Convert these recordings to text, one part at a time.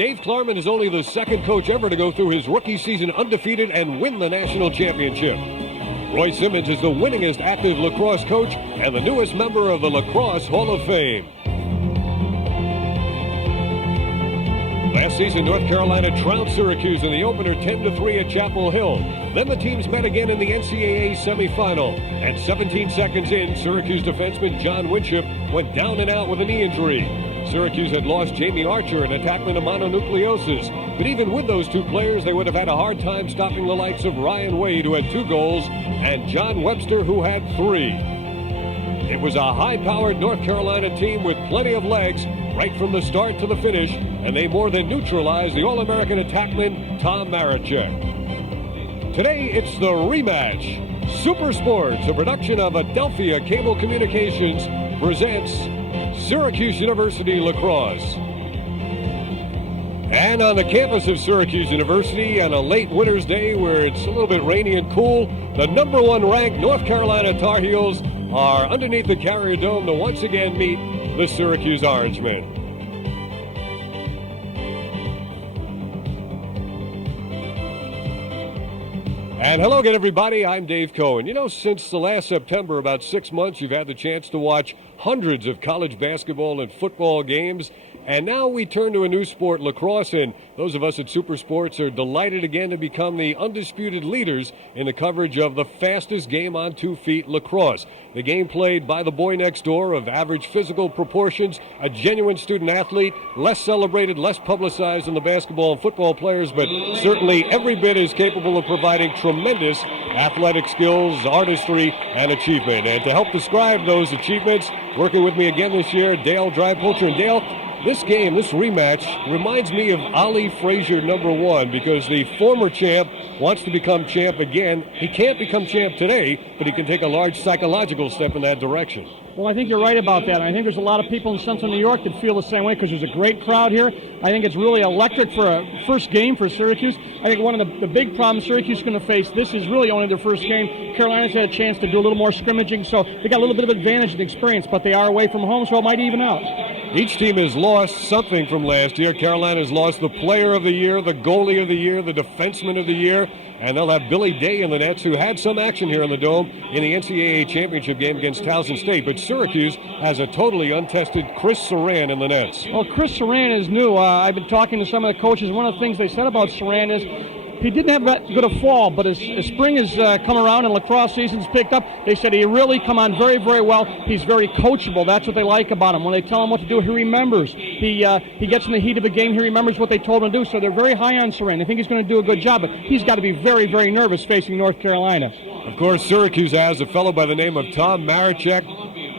Dave Klarman is only the second coach ever to go through his rookie season undefeated and win the national championship. Roy Simmons is the winningest active lacrosse coach and the newest member of the Lacrosse Hall of Fame. Last season, North Carolina trounced Syracuse in the opener 10-3 at Chapel Hill. Then the teams met again in the NCAA semifinal. And 17 seconds in, Syracuse defenseman John Winship went down and out with a knee injury. Syracuse had lost Jamie Archer and attackman of mononucleosis. But even with those two players, they would have had a hard time stopping the likes of Ryan Wade, who had 2 goals, and John Webster, who had 3. It was a high-powered North Carolina team with plenty of legs right from the start to the finish, and they more than neutralized the All-American attackman Tom Marachek. Today, it's the rematch. Super Sports, a production of Adelphia Cable Communications, presents Syracuse University Lacrosse. And on the campus of Syracuse University on a late winter's day where it's a little bit rainy and cool, the number 1 ranked North Carolina Tar Heels are underneath the Carrier Dome to once again meet the Syracuse Orangemen. And hello again, everybody. I'm Dave Cohen. You know, since the last September, about 6 months, you've had the chance to watch hundreds of college basketball and football games. And now we turn to a new sport, lacrosse, and those of us at Super Sports are delighted again to become the undisputed leaders in the coverage of the fastest game on 2 feet, lacrosse. The game played by the boy next door of average physical proportions, a genuine student athlete, less celebrated, less publicized than the basketball and football players, but certainly every bit as capable of providing tremendous athletic skills, artistry, and achievement. And to help describe those achievements, working with me again this year, Dale Drypulcher. And Dale, this game, this rematch, reminds me of Ali Frazier #1 because the former champ wants to become champ again. He can't become champ today, but he can take a large psychological step in that direction. Well, I think you're right about that. I think there's a lot of people in Central New York that feel the same way because there's a great crowd here. I think it's really electric for a first game for Syracuse. I think one of the big problems Syracuse is going to face, this is really only their first game. Carolina's had a chance to do a little more scrimmaging, so they got a little bit of advantage in experience, but they are away from home, so it might even out. Each team has lost something from last year. Carolina's lost the player of the year, the goalie of the year, the defenseman of the year, and they'll have Billy Day in the nets, who had some action here in the Dome in the NCAA championship game against Towson State. But Syracuse has a totally untested Chris Saran in the nets. Well, Chris Saran is new. I've been talking to some of the coaches. One of the things they said about Saran is he didn't have that good a fall, but as spring has come around and lacrosse season's picked up, they said he really come on very, very well. He's very coachable. That's what they like about him. When they tell him what to do, he remembers. He gets in the heat of a game. He remembers what they told him to do. So they're very high on Saran. They think he's going to do a good job, but he's got to be very, very nervous facing North Carolina. Of course, Syracuse has a fellow by the name of Tom Marachek,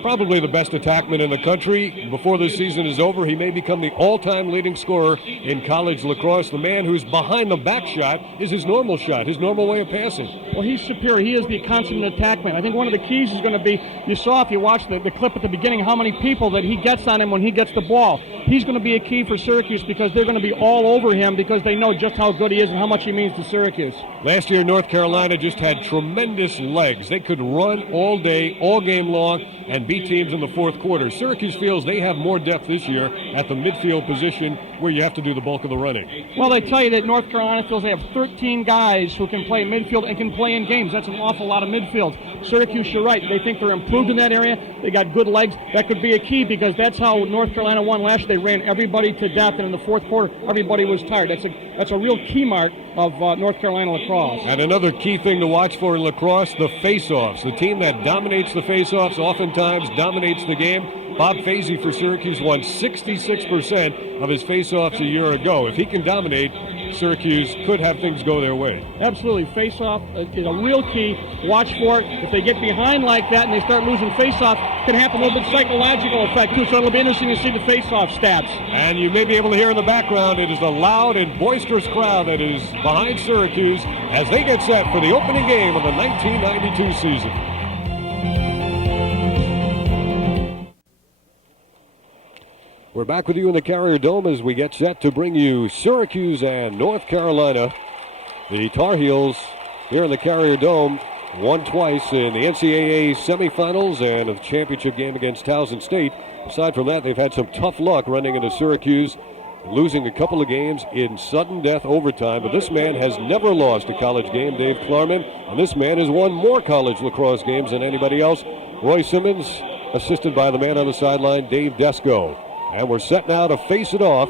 probably the best attackman in the country. Before this season is over, he may become the all-time leading scorer in college lacrosse. The man who's behind the back shot is his normal shot, his normal way of passing. Well, he's superior. He is the consummate attackman. I think one of the keys is going to be, you saw if you watched the clip at the beginning, how many people that he gets on him when he gets the ball. He's going to be a key for Syracuse because they're going to be all over him because they know just how good he is and how much he means to Syracuse. Last year, North Carolina just had tremendous legs. They could run all day, all game long, and beat teams in the fourth quarter. Syracuse feels they have more depth this year at the midfield position where you have to do the bulk of the running. Well, they tell you that North Carolina feels they have 13 guys who can play midfield and can play in games. That's an awful lot of midfield. Syracuse, you're right. They think they're improved in that area. They got good legs. That could be a key because that's how North Carolina won last year. They ran everybody to death, and in the fourth quarter, everybody was tired. That's a real key mark of North Carolina lacrosse. And another key thing to watch for in lacrosse, the face-offs. The team that dominates the face-offs oftentimes dominates the game. Bob Fasey for Syracuse won 66% of his face-offs a year ago. If he can dominate, Syracuse could have things go their way. Absolutely. Face-off is a real key. Watch for it. If they get behind like that and they start losing face-off, it can happen a little bit psychological effect too. So it'll be interesting to see the face-off stats. And you may be able to hear in the background, it is the loud and boisterous crowd that is behind Syracuse as they get set for the opening game of the 1992 season. We're back with you in the Carrier Dome as we get set to bring you Syracuse and North Carolina. The Tar Heels here in the Carrier Dome won twice in the NCAA semifinals and a championship game against Towson State. Aside from that, they've had some tough luck running into Syracuse losing a couple of games in sudden death overtime, but this man has never lost a college game, Dave Klarman, and this man has won more college lacrosse games than anybody else. Roy Simmons, assisted by the man on the sideline, Dave Desco. And we're set now to face it off.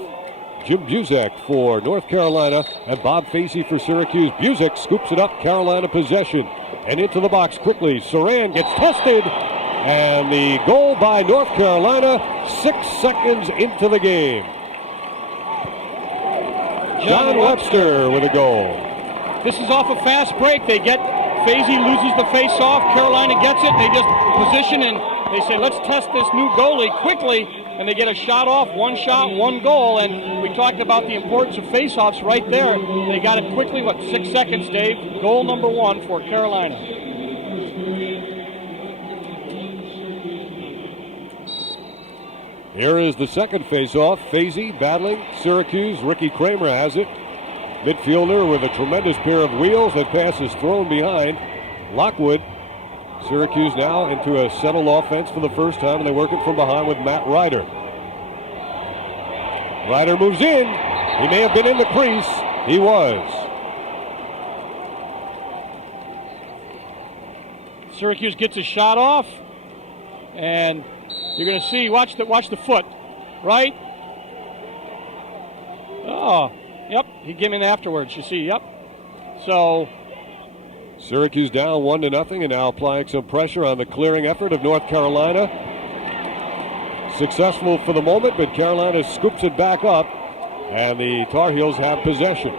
Jim Buzek for North Carolina and Bob Facey for Syracuse. Buzek scoops it up, Carolina possession. And into the box quickly. Saran gets tested. And the goal by North Carolina, 6 seconds into the game. John Webster with a goal. This is off a fast break. They get, Fazy loses the face-off. Carolina gets it. They just position and they say, let's test this new goalie quickly. And they get a shot off, one shot, one goal. And we talked about the importance of face-offs right there. They got it quickly, 6 seconds, Dave? Goal number 1 for Carolina. Here is the second face-off. Fazy battling Syracuse. Ricky Kramer has it. Midfielder with a tremendous pair of wheels. That pass is thrown behind. Lockwood. Syracuse now into a settled offense for the first time, and they work it from behind with Matt Ryder. Ryder moves in. He may have been in the crease. He was. Syracuse gets a shot off, and you're going to see, watch the foot, right? Oh, yep, he came in afterwards, you see, yep. So Syracuse down 1-0 and now applying some pressure on the clearing effort of North Carolina. Successful for the moment, but Carolina scoops it back up, and the Tar Heels have possession.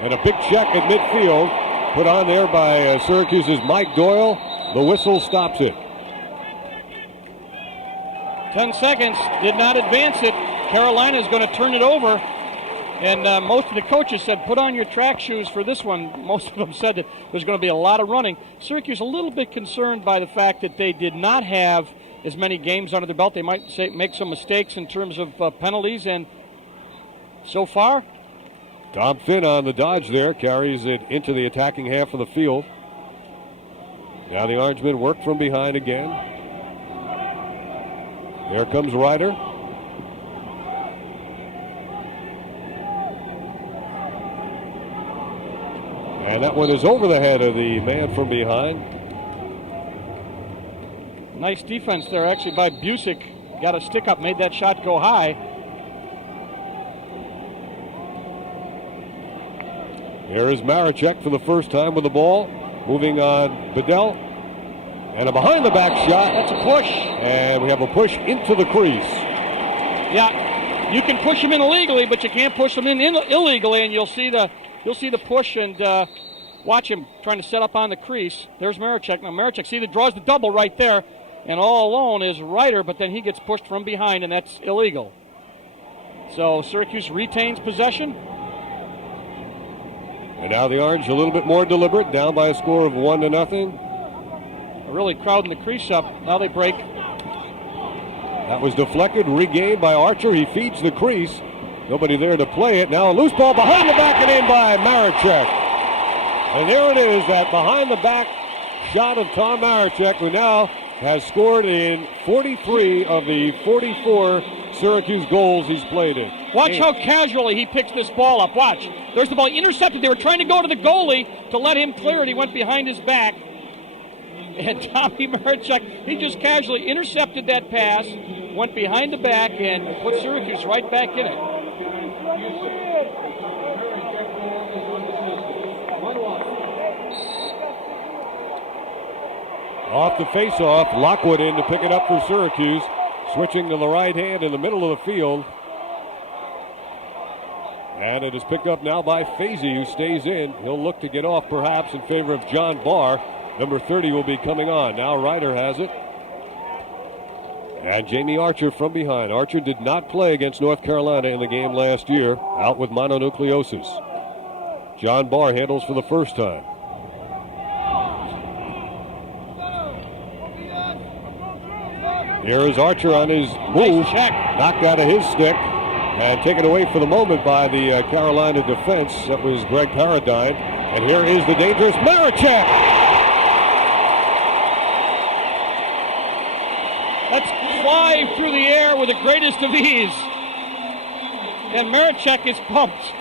And a big check at midfield put on there by Syracuse's Mike Doyle. The whistle stops it. 10 seconds, did not advance it. Carolina is going to turn it over. And most of the coaches said, put on your track shoes for this one. Most of them said that there's going to be a lot of running. Syracuse a little bit concerned by the fact that they did not have as many games under their belt. They might make some mistakes in terms of penalties. And so far, Tom Finn on the dodge there, carries it into the attacking half of the field. Now the Orangemen work from behind again. There comes Ryder. And that one is over the head of the man from behind. Nice defense there actually by Busick. Got a stick up, made that shot go high. There is Maricek for the first time with the ball. Moving on Bedell. And a behind the back shot. That's a push. And we have a push into the crease. Yeah, you can push them in illegally, but you can't push them in illegally, and you'll see the push and watch him trying to set up on the crease. There's Maricek. Now Maricek, see, that draws the double right there, and all alone is Ryder, but then he gets pushed from behind, and that's illegal. So Syracuse retains possession. And now the Orange a little bit more deliberate, down by a score of 1-0. Really crowding the crease up. Now they break. That was deflected, regained by Archer. He feeds the crease. Nobody there to play it. Now a loose ball behind the back and in by Maricek. And there it is, that behind the back shot of Tom Maricek, who now has scored in 43 of the 44 Syracuse goals he's played in. Watch how casually he picks this ball up. Watch. There's the ball intercepted. They were trying to go to the goalie to let him clear it. He went behind his back. And Tommy Maricek, he just casually intercepted that pass, went behind the back, and put Syracuse right back in it. Off the face-off, Lockwood in to pick it up for Syracuse. Switching to the right hand in the middle of the field. And it is picked up now by Fazy, who stays in. He'll look to get off perhaps in favor of John Barr. Number 30 will be coming on. Now Ryder has it. And Jamie Archer from behind. Archer did not play against North Carolina in the game last year, out with mononucleosis. John Barr handles for the first time. Here is Archer on his move. Nice check. Knocked out of his stick and taken away for the moment by the Carolina defense. That was Greg Paradine. And here is the dangerous Maricek. Let's fly through the air with the greatest of ease. and Marichek is pumped.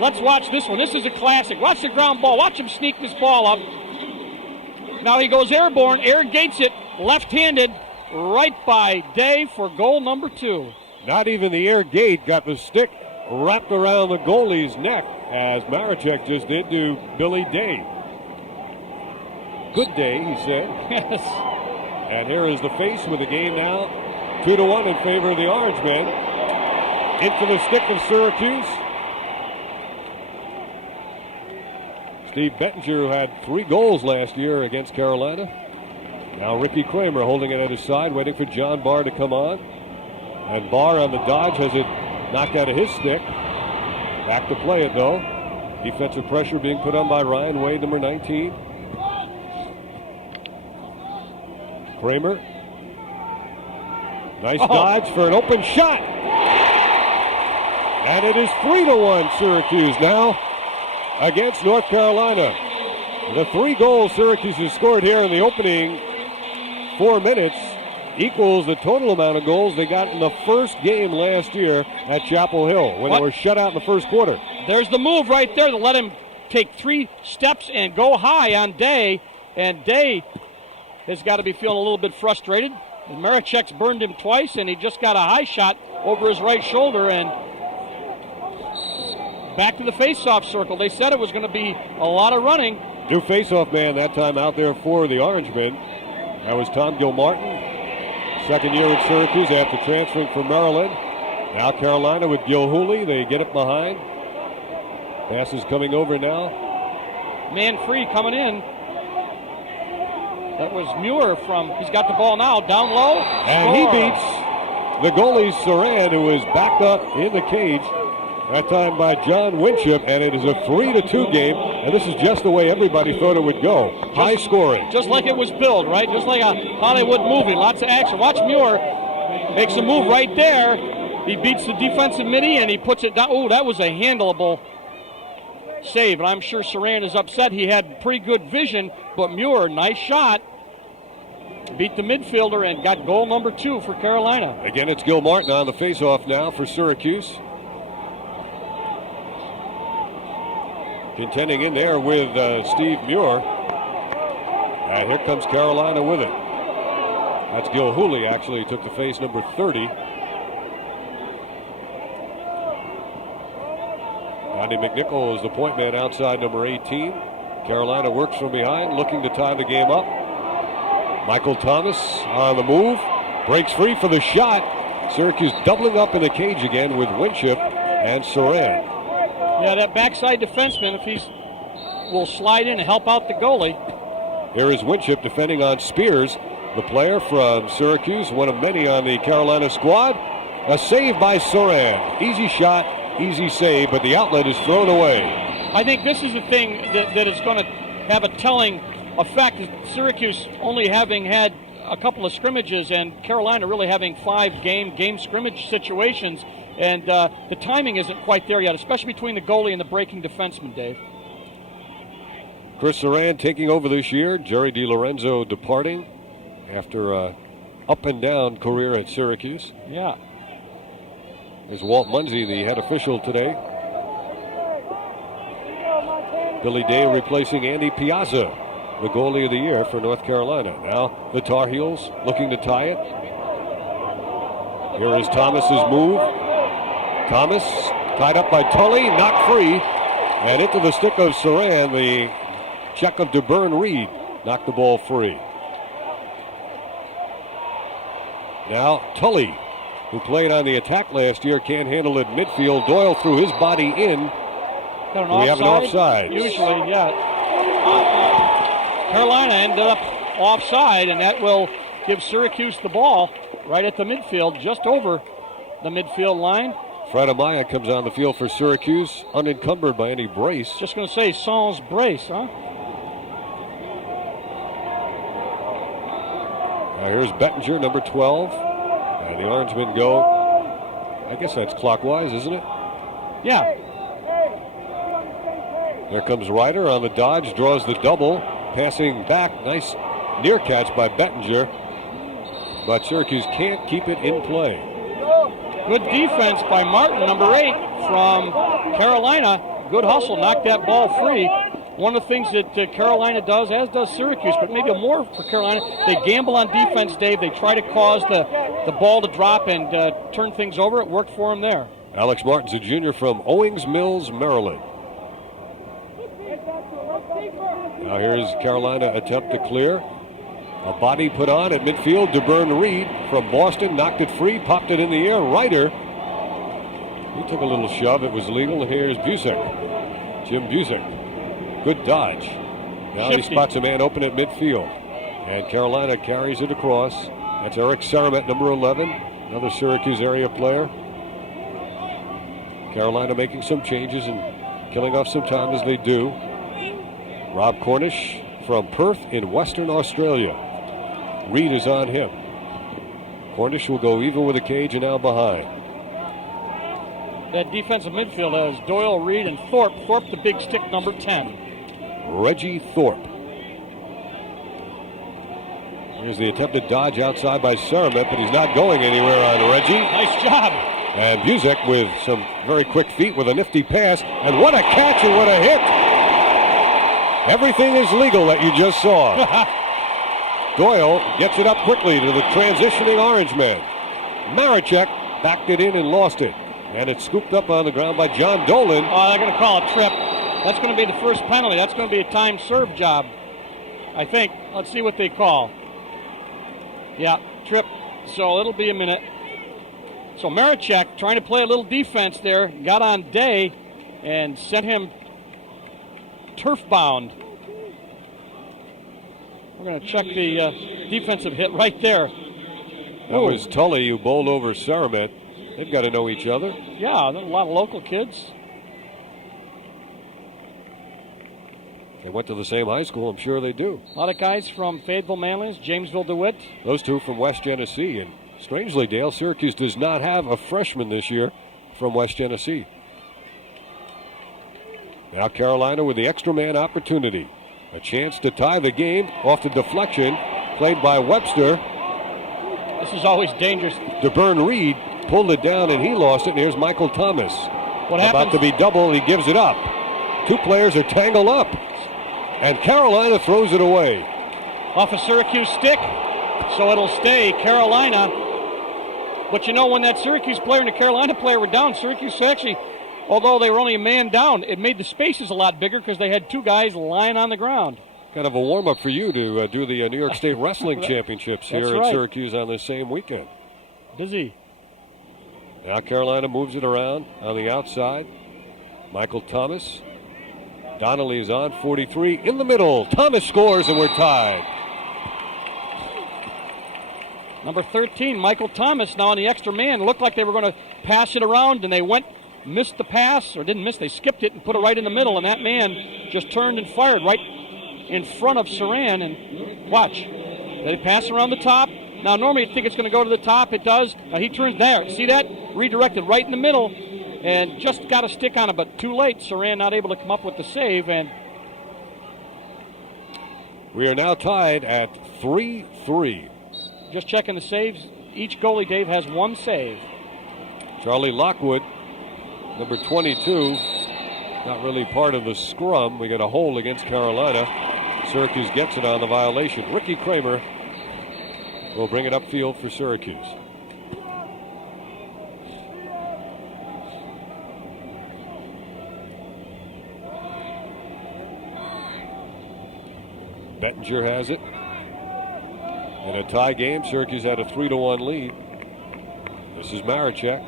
Let's watch this one. This is a classic. Watch the ground ball. Watch him sneak this ball up. Now he goes airborne, irrigates it, left-handed, right by Day for goal number 2. Not even the air gate got the stick wrapped around the goalie's neck, as Marichek just did to Billy Day. Good day, he said. Yes. And here is the face with the game now 2-1 in favor of the Orange men. Into the stick of Syracuse. Steve Bettinger, who had 3 goals last year against Carolina. Now Ricky Kramer holding it at his side, waiting for John Barr to come on. And Barr on the dodge has it knocked out of his stick. Back to play it, though. Defensive pressure being put on by Ryan Wade, number 19. Kramer. Nice dodge for an open shot. And it is 3-1 Syracuse now against North Carolina. The 3 goals Syracuse has scored here in the opening 4 minutes equals the total amount of goals they got in the first game last year at Chapel Hill when they were shut out in the first quarter. There's the move right there to let him take 3 steps and go high on Day. And Day has got to be feeling a little bit frustrated. Marichek's burned him twice, and he just got a high shot over his right shoulder and back to the face-off circle. They said it was going to be a lot of running. New face-off man that time out there for the Orangemen. That was Tom Gilmartin. Second year at Syracuse after transferring from Maryland. Now Carolina with Gilhooly. They get it behind. Pass is coming over now. Man free coming in. That was Muir he's got the ball now, down low. And he beats the goalie Saran, who was backed up in the cage. That time by John Winship, and it is a 3-2 game. And this is just the way everybody thought it would go. High scoring. Just like it was billed, right? Just like a Hollywood movie. Lots of action. Watch Muir. Makes a move right there. He beats the defensive midi, and he puts it down. Oh, that was a handleable save. And I'm sure Saran is upset. He had pretty good vision, but Muir, nice shot. Beat the midfielder and got goal number 2 for Carolina. Again, it's Gilmartin on the faceoff now for Syracuse. Contending in there with Steve Muir. And here comes Carolina with it. That's Gilhooly, actually, took the face, number 30. Andy McNichol is the point man outside, number 18. Carolina works from behind, looking to tie the game up. Michael Thomas on the move. Breaks free for the shot. Syracuse doubling up in the cage again with Winship and Saran. Yeah, that backside defenseman, if will slide in and help out the goalie. Here is Winship defending on Spears, the player from Syracuse, one of many on the Carolina squad. A save by Saran. Easy shot, easy save, but the outlet is thrown away. I think this is the thing that is going to have a telling effect. Syracuse only having had a couple of scrimmages and Carolina really having 5 game scrimmage situations. And the timing isn't quite there yet, especially between the goalie and the breaking defenseman, Dave. Chris Saran taking over this year. Jerry DiLorenzo departing after an up-and-down career at Syracuse. Yeah. There's Walt Munsey, the head official today. Billy Day replacing Andy Piazza, the goalie of the year for North Carolina. Now the Tar Heels looking to tie it. Here is Thomas's move. Thomas tied up by Tully, knocked free, and into the stick of Saran. The check of DeBurn Reed knocked the ball free. Now Tully, who played on the attack last year, can't handle it midfield. Doyle threw his body in. We have an offside. Usually, yeah. Carolina ended up offside, and that will give Syracuse the ball right at the midfield, just over the midfield line. Fred Amaya comes on the field for Syracuse, unencumbered by any brace. Just going to say sans brace, huh? Now here's Bettinger, number 12. And the Orangemen go, I guess that's clockwise, isn't it? Yeah. There comes Ryder on the dodge, draws the double, passing back. Nice near catch by Bettinger. But Syracuse can't keep it in play. Good defense by Martin, number 8 from Carolina. Good hustle, knocked that ball free. One of the things that Carolina does, as does Syracuse, but maybe more for Carolina, they gamble on defense, Dave. They try to cause the ball to drop and turn things over. It worked for them there. Alex Martin's a junior from Owings Mills, Maryland. Now here's Carolina attempt to clear. A body put on at midfield. DeBurn Reed from Boston knocked it free, popped it in the air. Ryder, he took a little shove. It was legal. Here's Busick. Jim Busick. Good dodge. Now he spots a man open at midfield. And Carolina carries it across. That's Eric Saramet, number 11. Another Syracuse area player. Carolina making some changes and killing off some time as they do. Rob Cornish from Perth in Western Australia. Reed is on him. Cornish will go even with the cage and now behind. That defensive midfield has Doyle, Reed, and Thorpe. Thorpe, the big stick, number 10. Reggie Thorpe. Here's the attempted dodge outside by Saramet, but he's not going anywhere on Reggie. Nice job. And Busick with some very quick feet with a nifty pass. And what a catch and what a hit. Everything is legal that you just saw. Doyle gets it up quickly to the transitioning Orange man. Marichek backed it in and lost it. And it's scooped up on the ground by John Dolan. Oh, they're going to call a trip. That's going to be the first penalty. That's going to be a time serve job, I think. Let's see what they call. Yeah, trip. So it'll be a minute. So Marichek trying to play a little defense there. Got on Day and sent him turf bound. We're going to check the defensive hit right there. That was Tully who bowled over Saramet. They've got to know each other. Yeah, there's a lot of local kids. They went to the same high school, I'm sure they do. A lot of guys from Fayetteville Manliness, Jamesville DeWitt. Those two from West Genesee. And strangely, Dale, Syracuse does not have a freshman this year from West Genesee. Now Carolina with the extra man opportunity. A chance to tie the game off the deflection played by Webster. This is always dangerous. DeBurn Reed pulled it down and he lost it. And here's Michael Thomas. What happens? About to be double, he gives it up. Two players are tangled up. And Carolina throws it away. Off a Syracuse stick, so it'll stay Carolina. But you know, when that Syracuse player and the Carolina player were down, Syracuse actually, although they were only a man down, it made the spaces a lot bigger because they had two guys lying on the ground. Kind of a warm-up for you to do the New York State Wrestling Championships here at Syracuse on the same weekend. Busy. Now Carolina moves it around on the outside. Michael Thomas. Donnelly is on 43 in the middle. Thomas scores and we're tied. Number 13, Michael Thomas, now on the extra man. Looked like they were going to pass it around, and they missed the pass, or didn't miss. They skipped it and put it right in the middle, and that man just turned and fired right in front of Saran. And watch, they pass around the top. Now normally you think it's going to go to the top. It does. Now he turns there. See that? Redirected right in the middle. And just got a stick on it, but too late. Saran not able to come up with the save. And we are now tied at 3-3. Just checking the saves. Each goalie, Dave, has one save. Charlie Lockwood, number 22, not really part of the scrum. We got a hold against Carolina. Syracuse gets it on the violation. Ricky Kramer will bring it upfield for Syracuse. Bettinger has it. In a tie game, Syracuse had a 3-1 lead. This is Marichek.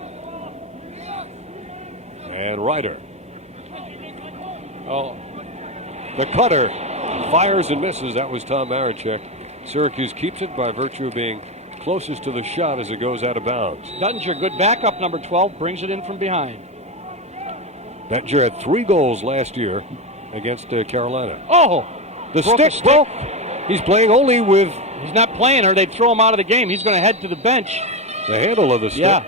And Ryder. Oh. The cutter fires and misses. That was Tom Marichek. Syracuse keeps it by virtue of being closest to the shot as it goes out of bounds. Bettinger, good backup, number 12, brings it in from behind. Bettinger had 3 goals last year against Carolina. Oh! The stick broke. He's playing only with... He's not playing, or they'd throw him out of the game. He's going to head to the bench. The handle of the stick. Yeah.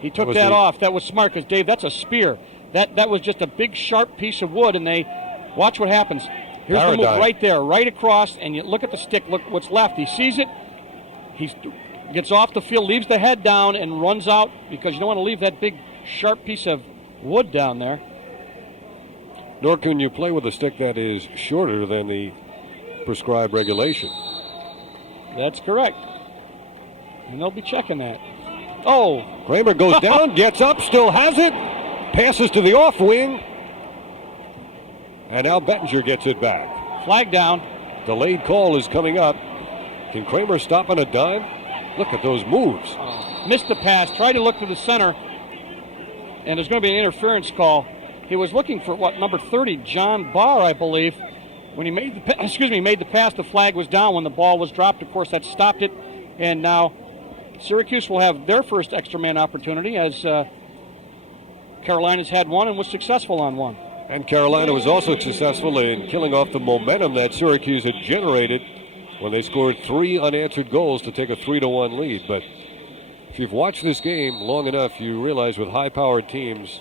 He took that off. That was smart, because, Dave, that's a spear. That was just a big, sharp piece of wood, and they... Watch what happens. Here's the move right there, right across, and you look at the stick. Look what's left. He sees it. He's gets off the field, leaves the head down, and runs out because you don't want to leave that big, sharp piece of wood down there. Nor can you play with a stick that is shorter than the prescribed regulation. That's correct. And they'll be checking that. Oh! Kramer goes down, gets up, still has it, passes to the off wing, and now Bettinger gets it back. Flag down. Delayed call is coming up. Can Kramer stop on a dime? Look at those moves. Missed the pass, tried to look to the center, and there's going to be an interference call. He was looking for, number 30, John Barr, I believe. When he made the pass, the flag was down. When the ball was dropped, of course, that stopped it. And now Syracuse will have their first extra man opportunity, as Carolina's had one and was successful on one. And Carolina was also successful in killing off the momentum that Syracuse had generated when they scored 3 unanswered goals to take a 3-1 lead. But if you've watched this game long enough, you realize with high-powered teams,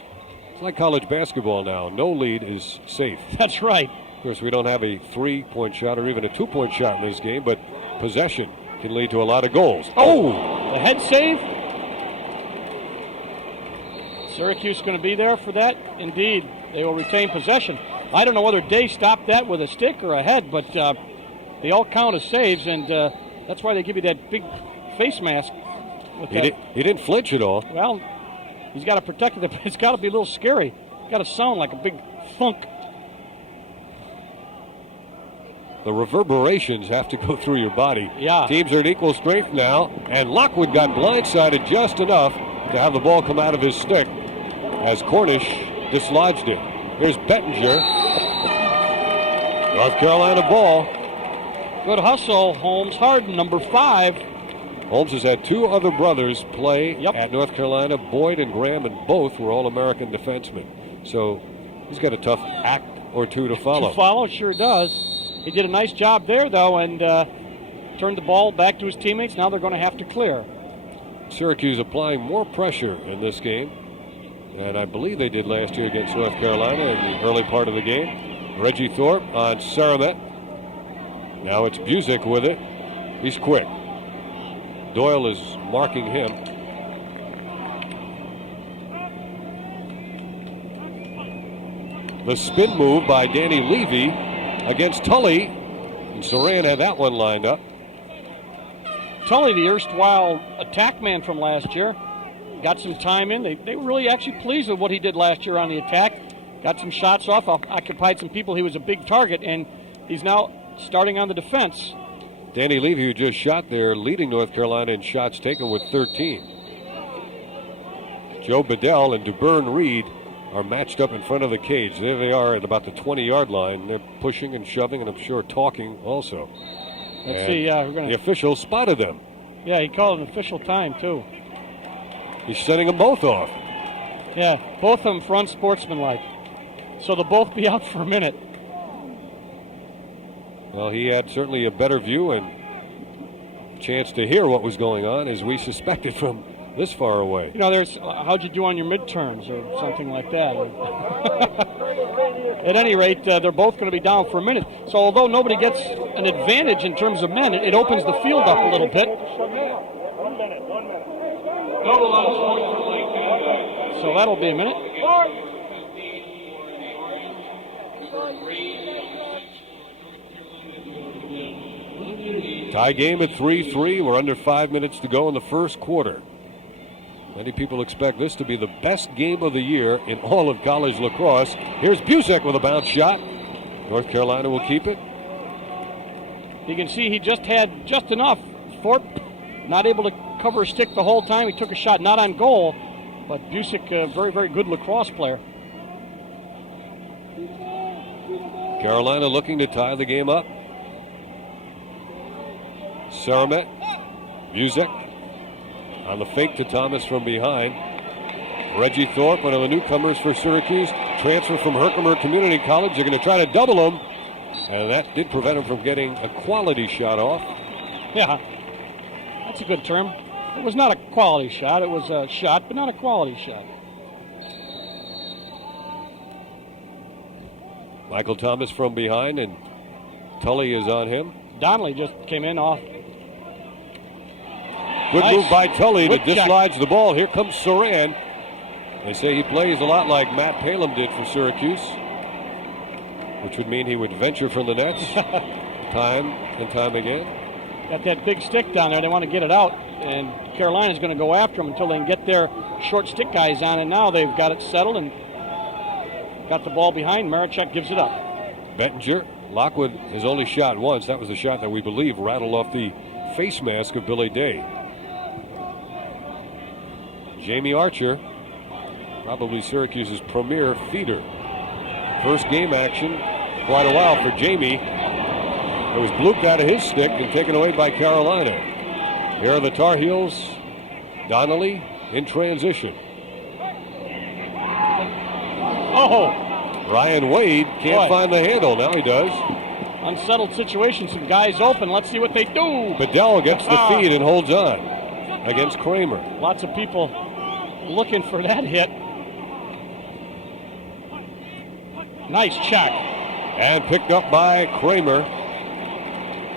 it's like college basketball now. No lead is safe. That's right. Of course, we don't have a 3-point shot or even a 2-point shot in this game, but possession can lead to a lot of goals. Oh! The head save. Syracuse going to be there for that. Indeed, they will retain possession. I don't know whether Day stopped that with a stick or a head, but they all count as saves, and that's why they give you that big face mask. He didn't flinch at all. Well, he's got to protect it. It's got to be a little scary. It's got to sound like a big thunk. The reverberations have to go through your body. Yeah. Teams are at equal strength now, and Lockwood got blindsided just enough to have the ball come out of his stick as Cornish dislodged it. Here's Bettinger. North Carolina ball. Good hustle, Holmes. Harden, number 5. Holmes has had 2 other brothers play at North Carolina, Boyd and Graham, and both were All-American defensemen. So he's got a tough act or 2 to follow. Sure does. He did a nice job there, though, and turned the ball back to his teammates. Now they're going to have to clear. Syracuse applying more pressure in this game than I believe they did last year against North Carolina in the early part of the game. Reggie Thorpe on Saramet. Now it's Busick with it. He's quick. Doyle is marking him. The spin move by Danny Levy against Tully. And Saran had that one lined up. Tully, the erstwhile attack man from last year, got some time in. They were really actually pleased with what he did last year on the attack. Got some shots off, occupied some people. He was a big target, and he's now starting on the defense. Danny Levy, who just shot there, leading North Carolina in shots taken with 13. Joe Bedell and DeBurn Reed are matched up in front of the cage. There they are at about the 20-yard line. They're pushing and shoving, and I'm sure talking also. Let's see. The official spotted them. Yeah, he called an official time, too. He's sending them both off. Yeah, both of them for unsportsmanlike. So they'll both be out for a minute. Well, he had certainly a better view and chance to hear what was going on, as we suspected from this far away. You know, there's how'd you do on your midterms or something like that. At any rate, they're both going to be down for a minute. So although nobody gets an advantage in terms of men, it opens the field up a little bit. 1 minute. So that'll be a minute. Tie game at 3-3. We're under 5 minutes to go in the first quarter. Many people expect this to be the best game of the year in all of college lacrosse. Here's Busick with a bounce shot. North Carolina will keep it. You can see he just had just enough. Thorpe not able to cover a stick the whole time. He took a shot not on goal, but Busick, a very, very good lacrosse player. Carolina looking to tie the game up. Saramet, Busick on the fake to Thomas from behind. Reggie Thorpe, one of the newcomers for Syracuse, transfer from Herkimer Community College. They're going to try to double him, and that did prevent him from getting a quality shot off. Yeah, that's a good term. It was not a quality shot. It was a shot, but not a quality shot. Michael Thomas from behind, and Tully is on him. Donnelly just came in off. Good Nice. move by Tully to Whip check. dislodge the ball. Here comes Saran. They say he plays a lot like Matt Palem did for Syracuse, which would mean he would venture from the nets time and time again. Got that big stick down there. They want to get it out, and Carolina's going to go after them until they can get their short stick guys on, and now they've got it settled and got the ball behind. Marichek gives it up. Bettinger, Lockwood has only shot once. That was the shot that we believe rattled off the face mask of Billy Day. Jamie Archer, probably Syracuse's premier feeder. First game action, quite a while for Jamie. It was blooped out of his stick and taken away by Carolina. Here are the Tar Heels. Donnelly in transition. Oh! Ryan Wade can't find the handle. Now he does. Unsettled situation. Some guys open. Let's see what they do. Bedell gets the feed and holds on against Kramer. Lots of people looking for that hit. Nice check. And picked up by Kramer.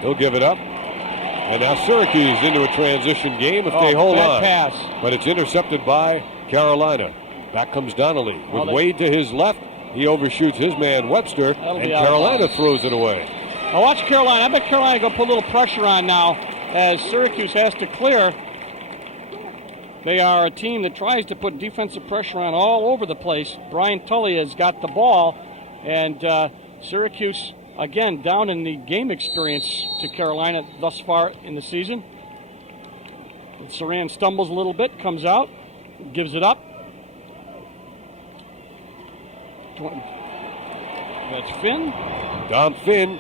He'll give it up. And now Syracuse into a transition game if they hold on. Pass. But it's intercepted by Carolina. Back comes Donnelly with Wade to his left. He overshoots his man Webster, and Carolina throws it away. Now watch Carolina. I bet Carolina going to put a little pressure on now as Syracuse has to clear. They are a team that tries to put defensive pressure on all over the place. Brian Tully has got the ball, and Syracuse, again, down in the game experience to Carolina thus far in the season. And Saran stumbles a little bit, comes out, gives it up. That's Finn. Dom Finn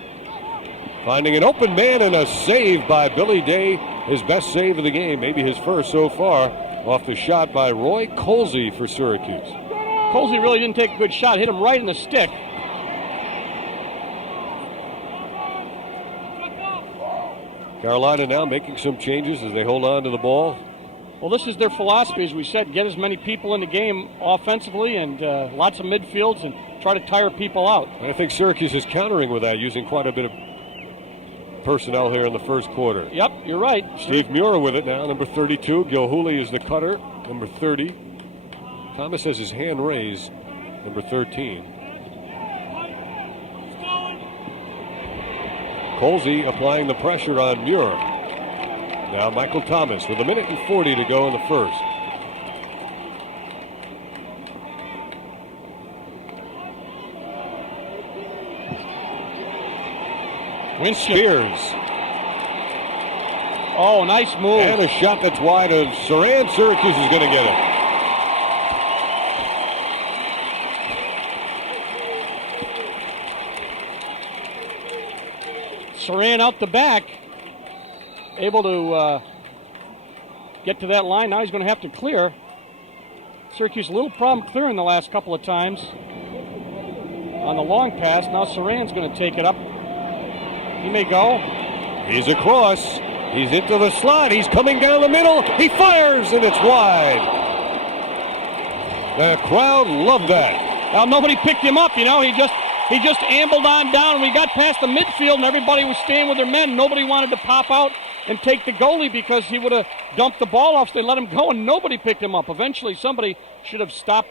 finding an open man and a save by Billy Day. His best save of the game, maybe his first so far, off the shot by Roy Colsey for Syracuse. Colsey really didn't take a good shot, hit him right in the stick. Carolina now making some changes as they hold on to the ball. Well, this is their philosophy, as we said, get as many people in the game offensively and lots of midfields and try to tire people out. And I think Syracuse is countering with that, using quite a bit of personnel here in the first quarter. Yep, you're right. Steve Muir with it now, number 32. Gilhooly is the cutter, number 30. Thomas has his hand raised, number 13. Colsey applying the pressure on Muir. Now Michael Thomas with 1:40 to go in the first. Spears. Oh, nice move. And a shot that's wide of Saran. Syracuse is going to get it. Saran out the back. Able to get to that line. Now he's going to have to clear. Syracuse a little problem clearing the last couple of times on the long pass. Now Saran's going to take it up. He may go. He's across. He's into the slot. He's coming down the middle. He fires, and it's wide. The crowd loved that. Well, nobody picked him up, you know. He just ambled on down. We got past the midfield, and everybody was staying with their men. Nobody wanted to pop out and take the goalie because he would have dumped the ball off. So they let him go, and nobody picked him up. Eventually, somebody should have stopped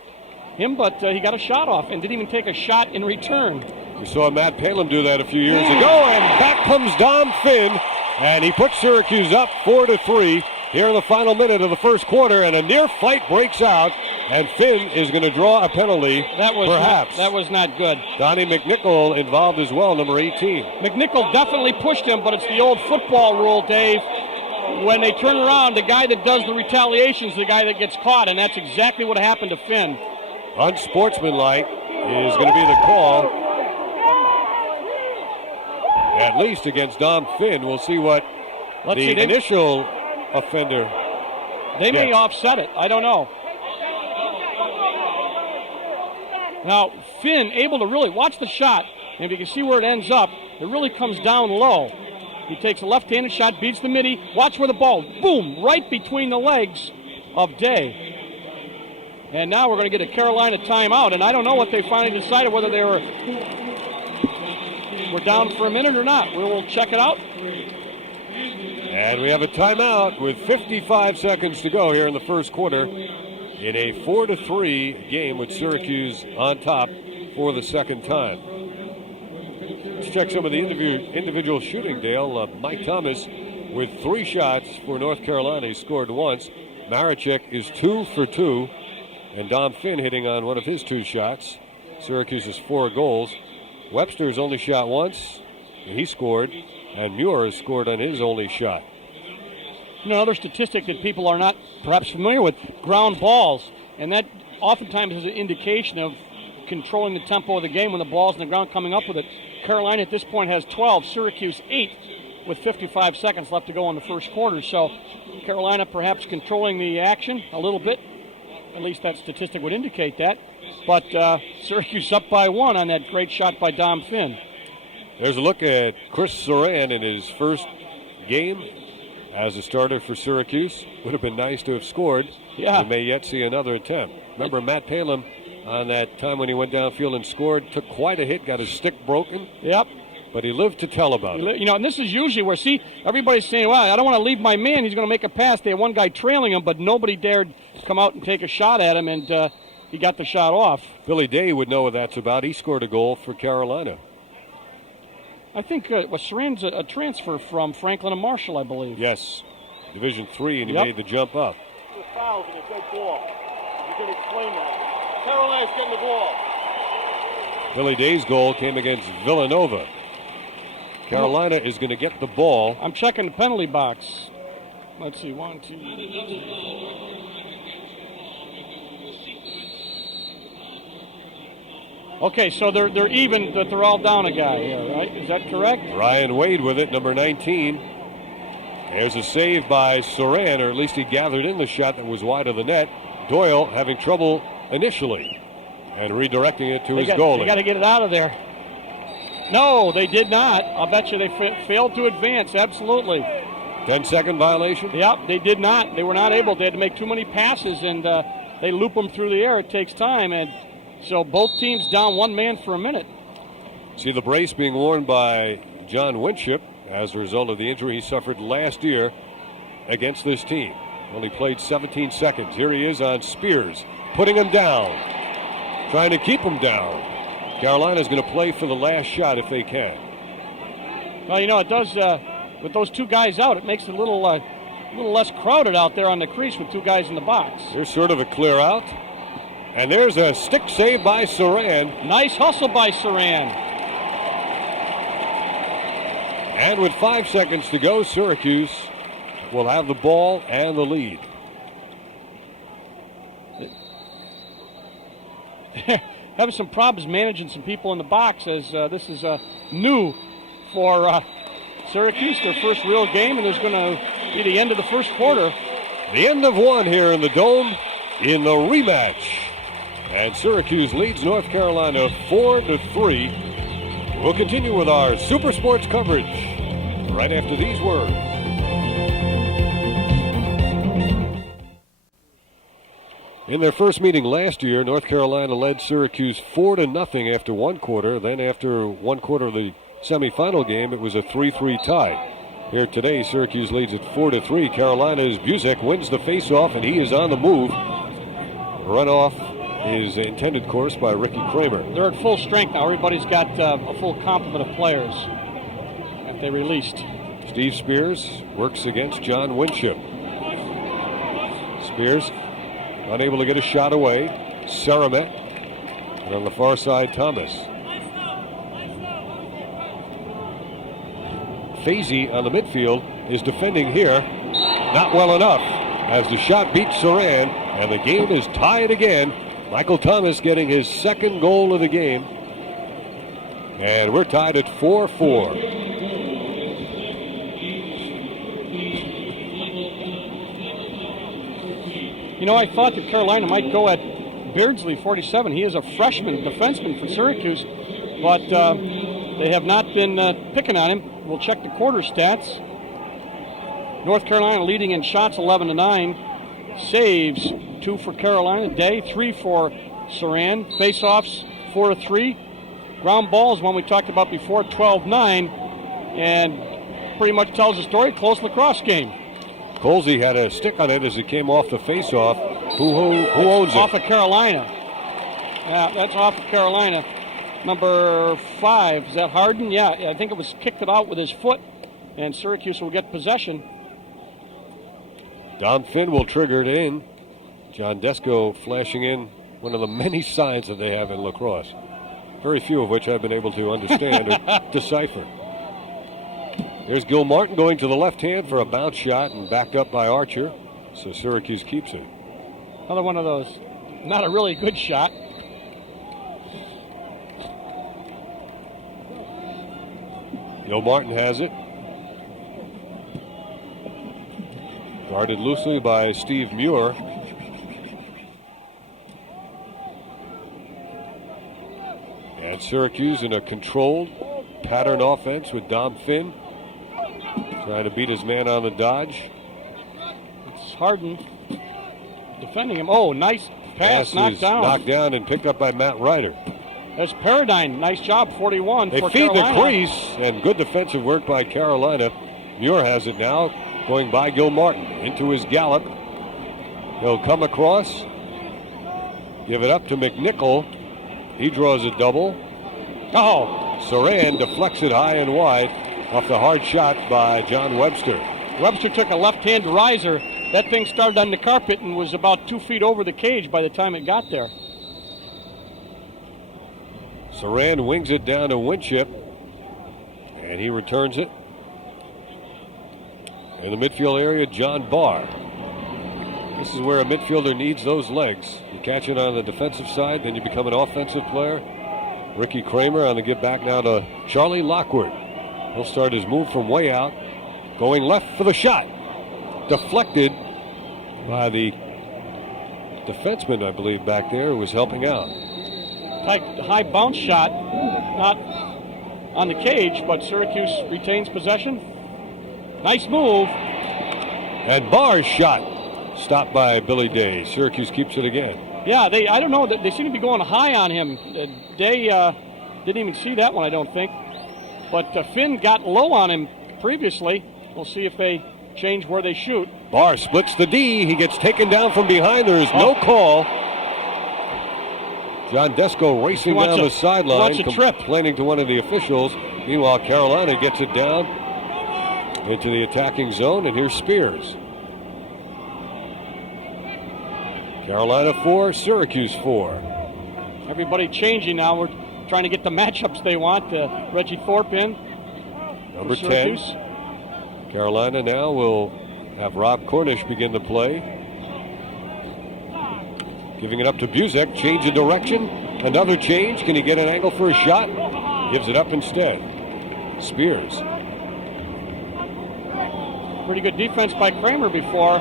him, but he got a shot off and didn't even take a shot in return. We saw Matt Palem do that a few years ago, and back comes Dom Finn, and he puts Syracuse up 4-3 here in the final minute of the first quarter, and a near fight breaks out, and Finn is going to draw a penalty, perhaps. That was not good. Donnie McNichol involved as well, number 18. McNichol definitely pushed him, but it's the old football rule, Dave. When they turn around, the guy that does the retaliation is the guy that gets caught, and that's exactly what happened to Finn. Unsportsmanlike is going to be the call. At least against Dom Finn. We'll see what initial offender. They may offset it. I don't know. Now, Finn able to really watch the shot. And if you can see where it ends up, it really comes down low. He takes a left-handed shot, beats the midi. Watch where the ball, boom, right between the legs of Day. And now we're going to get a Carolina timeout. And I don't know what they finally decided, whether they were down for a minute or not. We'll check it out. And we have a timeout with 55 seconds to go here in the first quarter in a 4-3 game with Syracuse on top for the second time. Let's check some of the individual shooting, Dale. Mike Thomas with 3 shots for North Carolina. He scored once. Marichek is 2 for 2. And Dom Finn hitting on one of his 2 shots. Syracuse's 4 goals. Webster's only shot once. And he scored. And Muir has scored on his only shot. Another statistic that people are not perhaps familiar with, ground balls. And that oftentimes is an indication of controlling the tempo of the game when the ball's in the ground, coming up with it. Carolina at this point has 12, Syracuse 8 with 55 seconds left to go in the first quarter. So Carolina perhaps controlling the action a little bit. At least that statistic would indicate that. But Syracuse up by 1 on that great shot by Dom Finn. There's a look at Chris Saran in his first game as a starter for Syracuse. Would have been nice to have scored. Yeah. We may yet see another attempt. Remember Matt Palin on that time when he went downfield and scored, took quite a hit, got his stick broken. Yep. But he lived to tell about it. You know, and this is usually where, see, everybody's saying, well, I don't want to leave my man. He's going to make a pass. They had one guy trailing him, but nobody dared come out and take a shot at him, and he got the shot off. Billy Day would know what that's about. He scored a goal for Carolina. I think Saran's a transfer from Franklin and Marshall, I believe. Yes, Division III, and he made the jump up. The fouls and a dead ball. You can explain that. Carolina's getting the ball. Billy Day's goal came against Villanova. Carolina is going to get the ball. I'm checking the penalty box. Let's see, 1, 2. Okay, so they're even, that they're all down a guy here, right? Is that correct? Ryan Wade with it, number 19. There's a save by Saran, or at least he gathered in the shot that was wide of the net. Doyle having trouble initially and redirecting it to his goalie. They got to get it out of there. No, they did not. I'll bet you they failed to advance, absolutely. 10-second violation? Yep, they did not. They were not able. They had to make too many passes, and they loop them through the air. It takes time, and so both teams down one man for a minute. See the brace being worn by John Winship as a result of the injury he suffered last year against this team. Only played 17 seconds. Here he is on Spears, putting him down, trying to keep him down. Carolina's going to play for the last shot if they can. Well, you know, it does, with those 2 guys out, it makes it a little less crowded out there on the crease with 2 guys in the box. There's sort of a clear out. And there's a stick save by Saran. Nice hustle by Saran. And with 5 seconds to go, Syracuse will have the ball and the lead. Having some problems managing some people in the box as this is new for Syracuse, their first real game, and there's going to be the end of the first quarter. The end of one here in the Dome in the rematch. And Syracuse leads North Carolina 4-3. We'll continue with our Super Sports coverage right after these words. In their first meeting last year, North Carolina led Syracuse 4-0 after one quarter. Then after one quarter of the semifinal game, it was a 3-3 tie. Here today, Syracuse leads at 4-3. Carolina's Buzek wins the faceoff, and he is on the move. Runoff is intended course by Ricky Kramer. They're at full strength now. Everybody's got a full complement of players that they released. Steve Spears works against John Winship. Spears unable to get a shot away. Saramet. And on the far side, Thomas. Fazy on the midfield is defending here. Not well enough as the shot beats Saran, and the game is tied again. Michael Thomas getting his second goal of the game. And we're tied at 4-4. You know, I thought that Carolina might go at Beardsley, 47. He is a freshman defenseman for Syracuse, but they have not been picking on him. We'll check the quarter stats. North Carolina leading in shots 11-9. Saves 2 for Carolina. Day 3 for Saran. Faceoffs 4-3. Ground balls, one we talked about before, 12-9. And pretty much tells the story. Close lacrosse game. Colsey had a stick on it as it came off the face-off. Who owns it? Off of Carolina. Yeah, that's off of Carolina. Number 5, is that Harden? Yeah, I think it was kicked about with his foot, and Syracuse will get possession. Dom Finn will trigger it in. John Desko flashing in one of the many signs that they have in lacrosse. Very few of which I've been able to understand or decipher. There's Gil Martin going to the left hand for a bounce shot and backed up by Archer. So Syracuse keeps it. Another one of those. Not a really good shot. Gil Martin has it. Guarded loosely by Steve Muir. And Syracuse in a controlled pattern offense with Dom Finn trying to beat his man on the dodge. It's Harden defending him. Oh, nice pass, knocked down. Knocked down and picked up by Matt Ryder. There's Paradine. Nice job, 41 they for feed Carolina. the crease, and good defensive work by Carolina. Muir has it now, going by Gil Martin into his gallop. He'll come across, give it up to McNichol. He draws a double. Oh, Saran deflects it high and wide off the hard shot by John Webster. Webster took a left-hand riser. That thing started on the carpet and was about 2 feet over the cage by the time it got there. Saran wings it down to Winship, and he returns it. In the midfield area, John Barr. This is where a midfielder needs those legs. You catch it on the defensive side, then you become an offensive player. Ricky Kramer on the get back now to Charlie Lockwood. He'll start his move from way out, going left for the shot. Deflected by the defenseman, I believe, back there who was helping out. High bounce shot, not on the cage, but Syracuse retains possession. Nice move. And Barr's shot stopped by Billy Day. Syracuse keeps it again. Yeah, I don't know, they seem to be going high on him. Day didn't even see that one, I don't think. But Finn got low on him previously. We'll see if they change where they shoot. Barr splits the D. He gets taken down from behind. There is no call. John Desko racing down the sideline, complaining to one of the officials. Meanwhile, Carolina gets it down into the attacking zone, and here's Spears. Carolina 4, Syracuse 4. Everybody changing now. We're trying to get the matchups they want. Reggie Thorpe in. Number 10. Carolina now will have Rob Cornish begin the play. Giving it up to Buzek. Change of direction. Another change. Can he get an angle for a shot? Gives it up instead. Spears. Pretty good defense by Kramer before.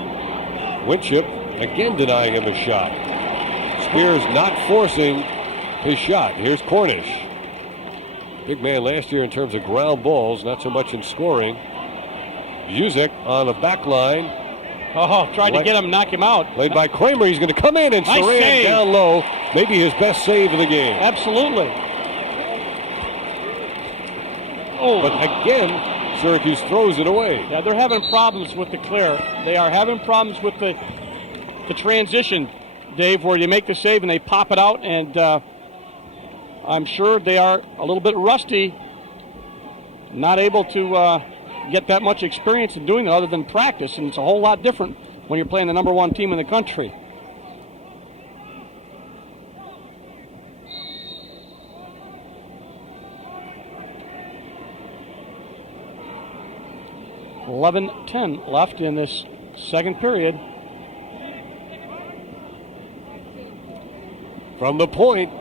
Winship again denying him a shot. Spears not forcing his shot. Here's Cornish. Big man last year in terms of ground balls, not so much in scoring. Buzek on the back line. Oh, tried to get him, knock him out. Played by Kramer. He's going to come in, and nice Saran save. Down low. Maybe his best save of the game. Absolutely. Oh, but again, Syracuse throws it away. Yeah, they're having problems with the clear. They are having problems with the transition, Dave, where you make the save and they pop it out, and I'm sure they are a little bit rusty, not able to get that much experience in doing it other than practice, and it's a whole lot different when you're playing the number one team in the country. .11:10 left in this second period. From the point.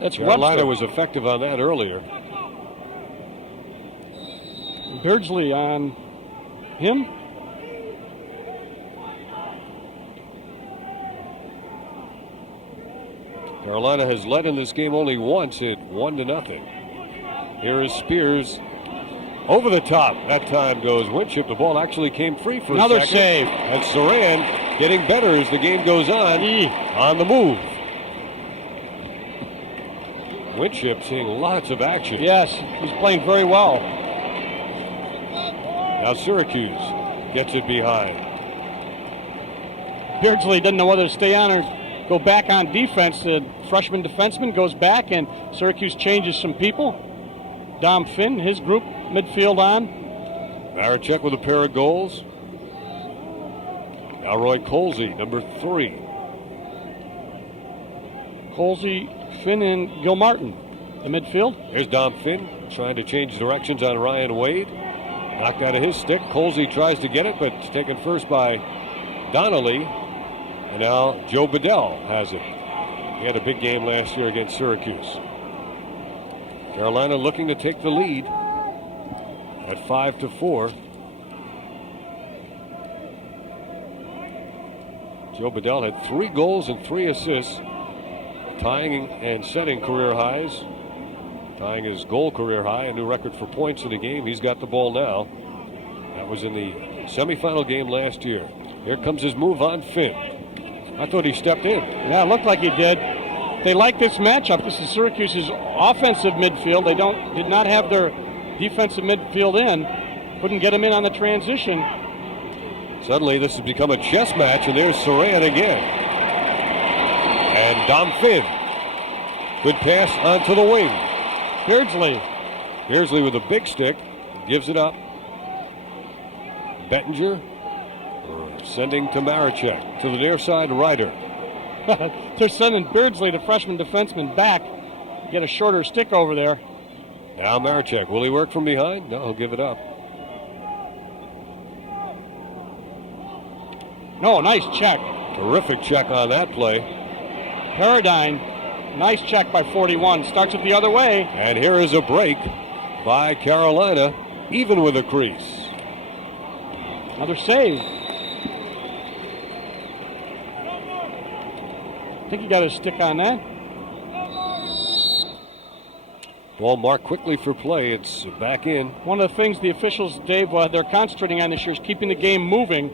That's Carolina Webster. was effective on that earlier. Beardsley on him. Carolina has led in this game only once at 1-0. Here is Spears. Over the top. That time goes Winship. The ball actually came free for another a second. save. And Saran getting better as the game goes on. On the move. Winship seeing lots of action. Yes, he's playing very well. Now Syracuse gets it behind. Beardsley doesn't know whether to stay on or go back on defense. The freshman defenseman goes back, and Syracuse changes some people. Dom Finn, his group, midfield on. Maricek with a pair of goals. Now Roy Colsey, number 3. Colsey, Finn, and Gilmartin, the midfield. There's Dom Finn trying to change directions on Ryan Wade. Knocked out of his stick. Colsey tries to get it, but it's taken first by Donnelly. And now Joe Bedell has it. He had a big game last year against Syracuse. Carolina looking to take the lead at 5-4. Joe Bedell had 3 goals and 3 assists, tying and setting career highs, tying his goal career high, a new record for points in the game. He's got the ball now. That was in the semifinal game last year. Here comes his move on Finn. I thought he stepped in. Yeah, it looked like he did. They like this matchup. This is Syracuse's offensive midfield. They did not have their defensive midfield in. Couldn't get him in on the transition. Suddenly this has become a chess match, and there's Saran again. And Dom Finn. Good pass onto the wing. Beardsley with a big stick. Gives it up. Bettinger sending to Maricek. To the near side, Ryder. They're sending Beardsley, the freshman defenseman, back. Get a shorter stick over there. Now Maricek. Will he work from behind? No, he'll give it up. No, nice check. Terrific check on that play. Paradine, nice check by 41. Starts it the other way. And here is a break by Carolina, even with a crease. Another save. I think he got a stick on that. Ball marked quickly for play. It's back in. One of the things the officials, Dave, they're concentrating on this year is keeping the game moving.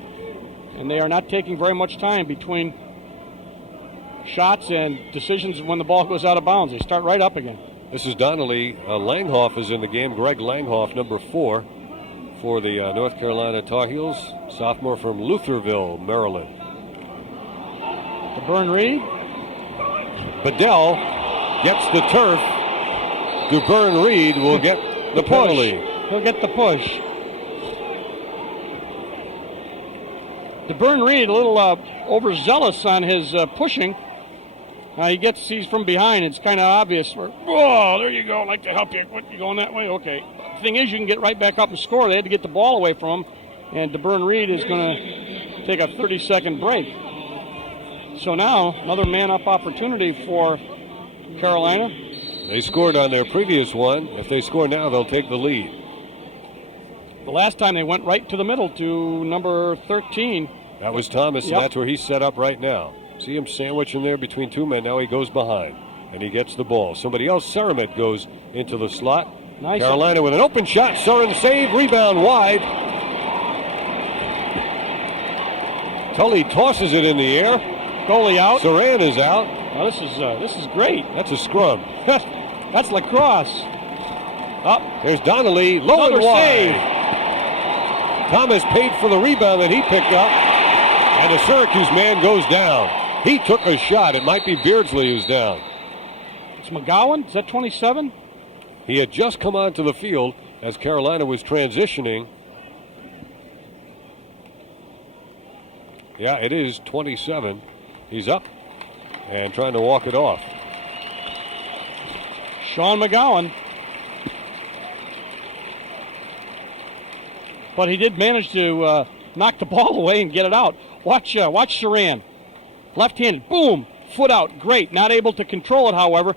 And they are not taking very much time between shots and decisions when the ball goes out of bounds. They start right up again. This is Donnelly. Langhoff is in the game. Greg Langhoff, number 4 for the North Carolina Tar Heels. Sophomore from Lutherville, Maryland. To Burn Reed. Bedell gets the turf. DuBurn Reed will get the penalty. He'll get the push. DuBurn Reed a little overzealous on his pushing. He's from behind. It's kind of obvious. Whoa, there you go. I'd like to help you. What, you going that way? Okay. The thing is, you can get right back up and score. They had to get the ball away from him. And DuBurn Reed is going to take a 30-second break. So now, another man-up opportunity for Carolina. They scored on their previous one. If they score now, they'll take the lead. The last time they went right to the middle to number 13. That was Thomas, and that's where he's set up right now. See him sandwiching there between 2 men. Now he goes behind, and he gets the ball. Somebody else, Saramet, goes into the slot. Nice. Carolina with an open shot. Soren save, rebound wide. Tully tosses it in the air. Goalie out. Saran is out. Oh, this is great. That's a scrum. That's Lacrosse. Up. There's Donnelly, low and wide. Save. Thomas paid for the rebound that he picked up, and the Syracuse man goes down. He took a shot. It might be Beardsley who's down. It's McGowan. Is that 27? He had just come onto the field as Carolina was transitioning. Yeah, it is 27. He's up and trying to walk it off. Sean McGowan. But he did manage to knock the ball away and get it out. Watch Saran. Left-handed. Boom. Foot out. Great. Not able to control it, however.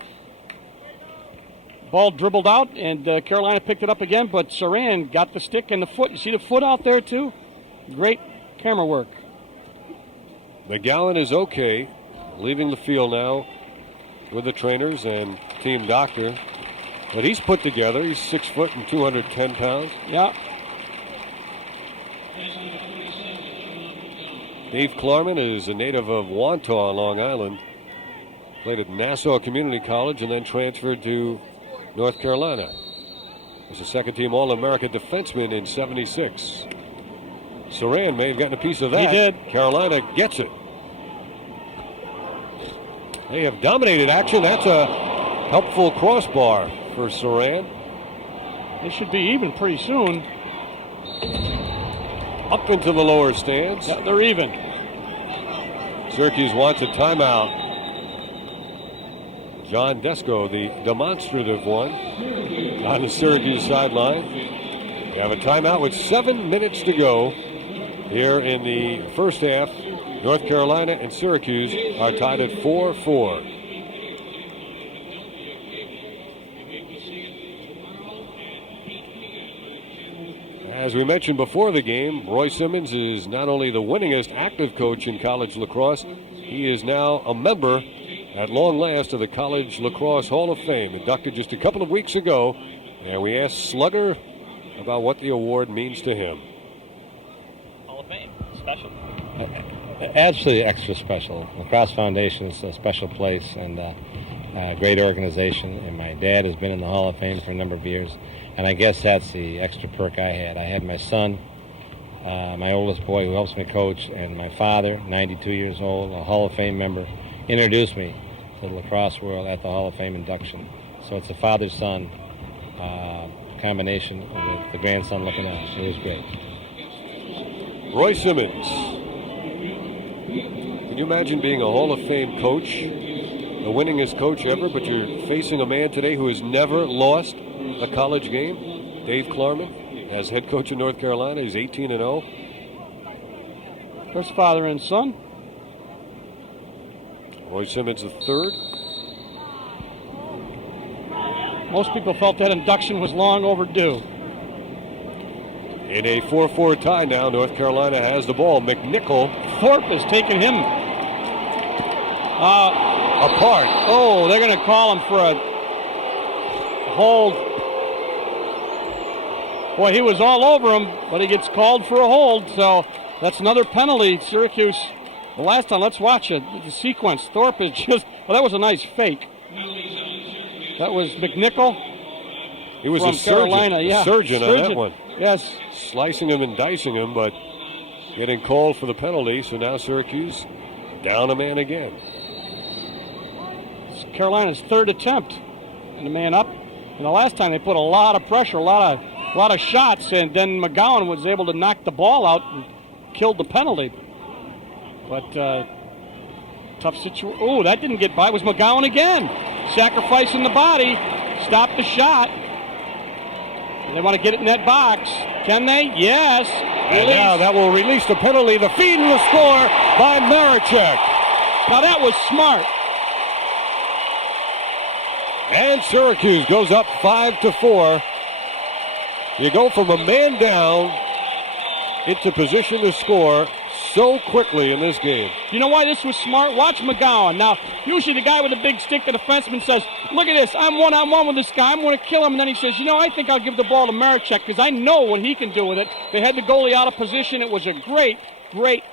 Ball dribbled out, and Carolina picked it up again, but Saran got the stick and the foot. You see the foot out there, too? Great camera work. McGowan is okay. Leaving the field now with the trainers and team doctor. But he's put together. He's 6 foot and 210 pounds. Yeah. Dave Klarman is a native of Wantagh, Long Island. Played at Nassau Community College and then transferred to North Carolina. was a second-team All-America defenseman in '76. Saran may have gotten a piece of that. He did. Carolina gets it. They have dominated action. That's a helpful crossbar for Saran. They should be even pretty soon. Up into the lower stands. Yeah, they're even. Syracuse wants a timeout. John Desko, the demonstrative one, on the Syracuse sideline. We have a timeout with 7 minutes to go here in the first half. North Carolina and Syracuse are tied at 4-4. As we mentioned before the game, Roy Simmons is not only the winningest active coach in college lacrosse, he is now a member at long last of the College Lacrosse Hall of Fame, inducted just a couple of weeks ago. And we asked Slugger about what the award means to him. Hall of Fame, special. Absolutely extra special. Lacrosse Foundation is a special place and a great organization. And my dad has been in the Hall of Fame for a number of years. And I guess that's the extra perk I had. I had my son, my oldest boy who helps me coach, and my father, 92 years old, a Hall of Fame member, introduced me to the lacrosse world at the Hall of Fame induction. So it's a father-son combination with the grandson looking on. It was great. Roy Simmons. Can you imagine being a Hall of Fame coach, the winningest coach ever, but you're facing a man today who has never lost a college game? Dave Klarman, as head coach of North Carolina, he's 18-0. There's father and son. Roy Simmons the third. Most people felt that induction was long overdue. In a 4-4 tie now, North Carolina has the ball. McNichol Thorpe has taken him apart. Oh, they're going to call him for a hold. Boy, he was all over him, but he gets called for a hold, so that's another penalty. Syracuse, the last time, let's watch it. The sequence. Thorpe is just, well, that was a nice fake. That was McNichol. He was from a surgeon, Carolina. Yeah. surgeon on that one. Yes. Slicing him and dicing him, but getting called for the penalty, so now Syracuse down a man again. It's Carolina's third attempt, and the man up. And the last time they put a lot of pressure, a lot of shots, and then McGowan was able to knock the ball out and killed the penalty. But tough situation. Oh, that didn't get by. It was McGowan again, sacrificing the body, stopped the shot. They want to get it in that box. Can they? Yes. And now that will release the penalty. The feed and the score by Marichek. Now that was smart. And Syracuse goes up 5-4. You go from a man down into position to score so quickly in this game. You know why this was smart? Watch McGowan. Now, usually the guy with the big stick, the defenseman, says, look at this, I'm one-on-one with this guy, I'm going to kill him. And then he says, I think I'll give the ball to Marichek because I know what he can do with it. They had the goalie out of position. It was a great, great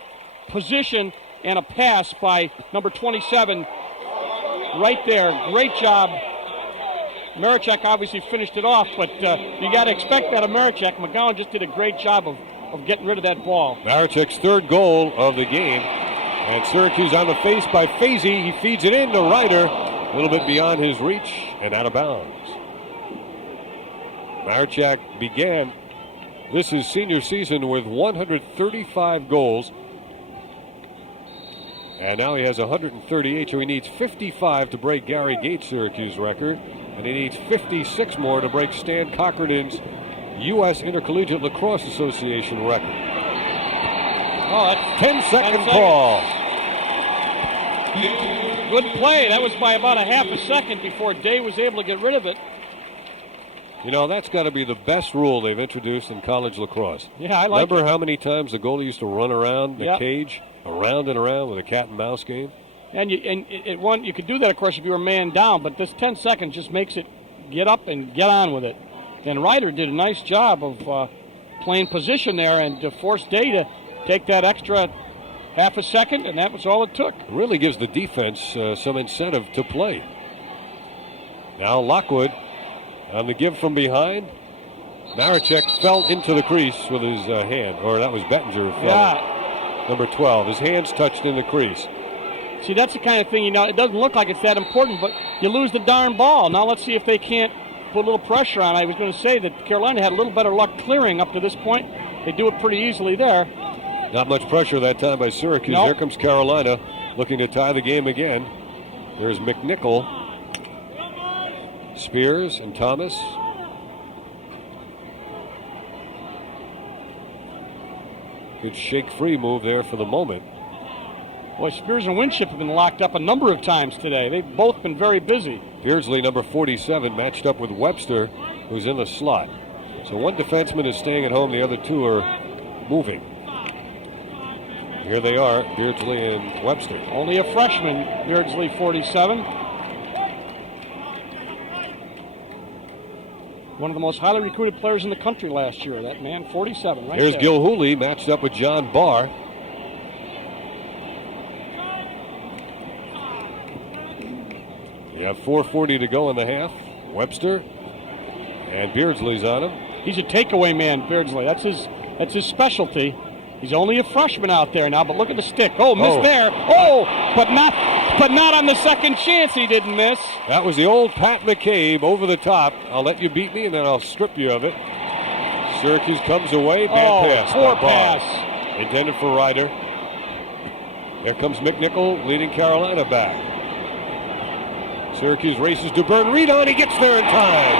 position and a pass by number 27 right there. Great job. Marichek obviously finished it off, but you got to expect that of Marichek. McGowan just did a great job of getting rid of that ball. Marichek's third goal of the game. And Syracuse on the face by Fazy. He feeds it in to Ryder. A little bit beyond his reach and out of bounds. Marichek began this is senior season with 135 goals. And now he has 138, so he needs 55 to break Gary Gates' Syracuse record. And he needs 56 more to break Stan Cochran's U.S. Intercollegiate Lacrosse Association record. Oh, that's 10-second call. Good play. That was by about a half a second before Day was able to get rid of it. That's got to be the best rule they've introduced in college lacrosse. Yeah, I like Remember how many times the goalie used to run around the cage, around and around with a cat and mouse game? And you could do that, of course, if you were a man down, but this 10 seconds just makes it get up and get on with it. And Ryder did a nice job of playing position there and to force Day to take that extra half a second, and that was all it took. It really gives the defense some incentive to play. Now Lockwood on the give from behind. Maricek fell into the crease with his hand, or that was Bettinger. Number 12. His hands touched in the crease. See, that's the kind of thing, it doesn't look like it's that important, but you lose the darn ball. Now let's see if they can't put a little pressure on. I was going to say that Carolina had a little better luck clearing up to this point. They do it pretty easily there. Not much pressure that time by Syracuse. Nope. Here comes Carolina looking to tie the game again. There's McNichol, Spears, and Thomas. Good shake-free move there for the moment. Boy, Spears and Winship have been locked up a number of times today. They've both been very busy. Beardsley, number 47, matched up with Webster, who's in the slot. So one defenseman is staying at home, the other two are moving. Here they are, Beardsley and Webster. Only a freshman, Beardsley, 47. One of the most highly recruited players in the country last year, that man, 47, right Here's there. Gil Hooley matched up with John Barr. You have 4:40 to go in the half. Webster and Beardsley's on him. He's a takeaway man, Beardsley. That's his specialty. He's only a freshman out there now, but look at the stick. Oh, missed there. Oh, but not on the second chance. He didn't miss. That was the old Pat McCabe over the top. I'll let you beat me, and then I'll strip you of it. Syracuse comes away. Bad pass. Poor by Barr. pass. Intended for Ryder. Here comes McNichol leading Carolina back. Syracuse races to burn Reed on. He gets there in time.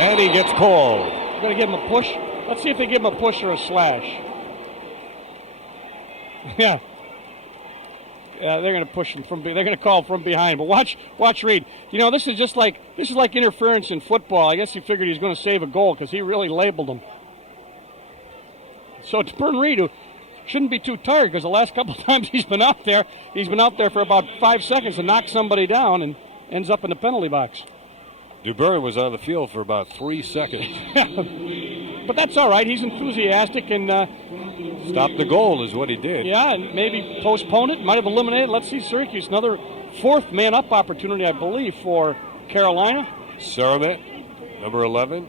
And he gets called. Going to give him a push. Let's see if they give him a push or a slash. Yeah. They're going to push him they're going to call from behind. But watch Reed. This is like interference in football. I guess he figured he was going to save a goal because he really labeled him. So it's Burn Reed, who shouldn't be too tired, because the last couple of times he's been out there for about 5 seconds to knock somebody down and ends up in the penalty box. DeBurn was on the field for about 3 seconds. But that's all right. He's enthusiastic and Stop the goal is what he did. Yeah, and maybe postpone it. Might have eliminated. Let's see, Syracuse, another fourth man-up opportunity, I believe, for Carolina. Saramet, number 11.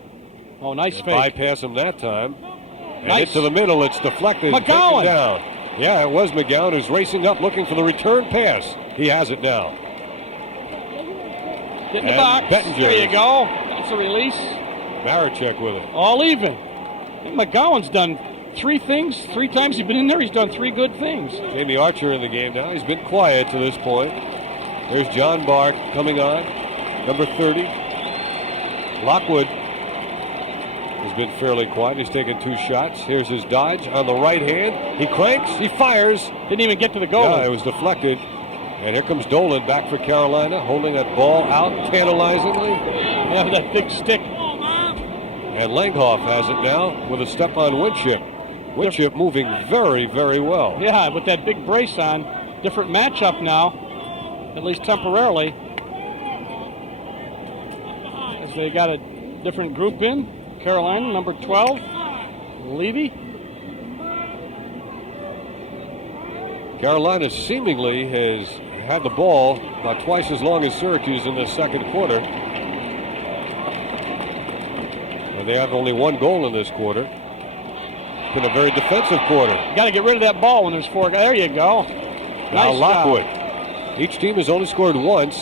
Oh, nice fake. Bypass him that time. And Nice. hit to the middle. It's deflected. McGowan. Taken down. Yeah, it was McGowan who's racing up looking for the return pass. He has it now. Get in the And box. Bettinger. There you go. That's a release. Maricek with it. All even. I think McGowan's done 3 things. 3 times he's been in there, he's done 3 good things. Jamie Archer in the game now. He's been quiet to this point. There's John Barr coming on, number 30. Lockwood has been fairly quiet. He's taken 2 shots. Here's his dodge on the right hand. He cranks. He fires. Didn't even get to the goal. Yeah, it was deflected. And here comes Dolan back for Carolina, holding that ball out tantalizingly. Yeah, that big stick. And Langhoff has it now with a step on Winship. Winship moving very, very well. Yeah, with that big brace on. Different matchup now, at least temporarily. As they got a different group in. Carolina, number 12, Levy. Carolina seemingly has had the ball about twice as long as Syracuse in the second quarter. And they have only 1 goal in this quarter. It's been a very defensive quarter. You got to get rid of that ball when there's 4 guys. There you go. Now Nice Lockwood. job. Each team has only scored once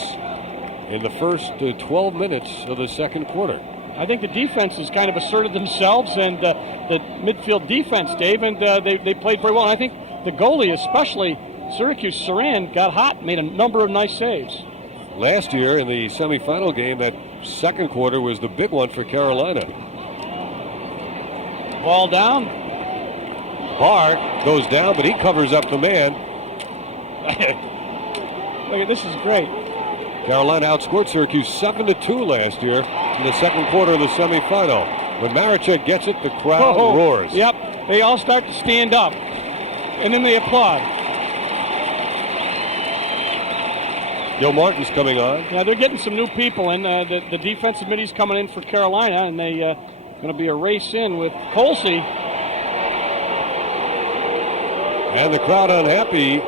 in the first 12 minutes of the second quarter. I think the defense has kind of asserted themselves, and the midfield defense, Dave, and they played very well. And I think the goalie, especially Syracuse, Saran, got hot, made a number of nice saves. Last year in the semifinal game, that second quarter was the big one for Carolina. Ball down. Barr goes down, but he covers up the man. Look at this is great. Carolina outscored Syracuse 7-2 last year in the second quarter of the semifinal. When Maricek gets it, the crowd roars. Yep, they all start to stand up, and then they applaud. Gil Martin's coming on. Now they're getting some new people in. The defensive committee's coming in for Carolina, and they going to be a race in with Colsey. And the crowd unhappy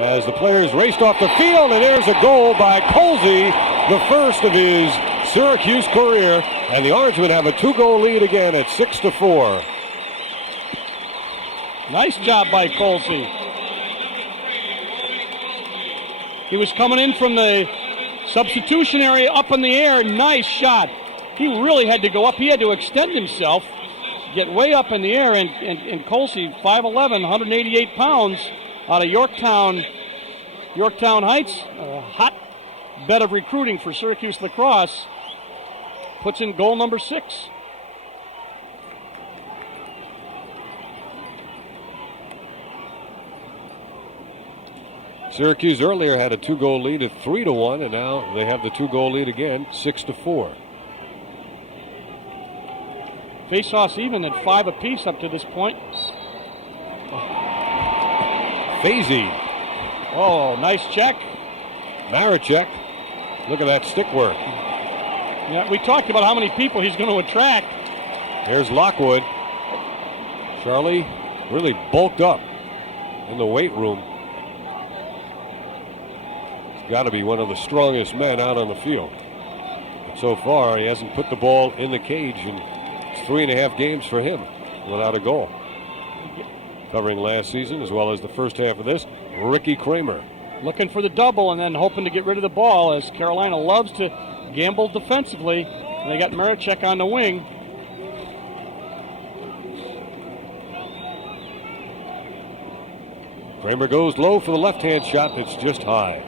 as the players raced off the field, and there's a goal by Colsey, the first of his Syracuse career, and the Orangemen have a 2-goal lead again at 6-4. Nice job by Colsey. He was coming in from the substitution area up in the air. Nice shot. He really had to go up. He had to extend himself, get way up in the air, and Colsey, 5'11", 188 pounds, out of Yorktown Heights, a hot bed of recruiting for Syracuse lacrosse, puts in goal number 6. Syracuse earlier had a 2-goal lead at 3-1, and now they have the 2-goal lead again, 6-4. Face-offs even at 5 apiece up to this point. Fazy. Oh, nice check. Maricek. Look at that stick work. Yeah, we talked about how many people he's going to attract. There's Lockwood. Charlie really bulked up in the weight room. He's got to be one of the strongest men out on the field. But so far, he hasn't put the ball in the cage, and it's 3.5 games for him without a goal. Covering last season as well as the first half of this, Ricky Kramer. Looking for the double and then hoping to get rid of the ball, as Carolina loves to gamble defensively. And they got Maricek on the wing. Kramer goes low for the left-hand shot. It's just high.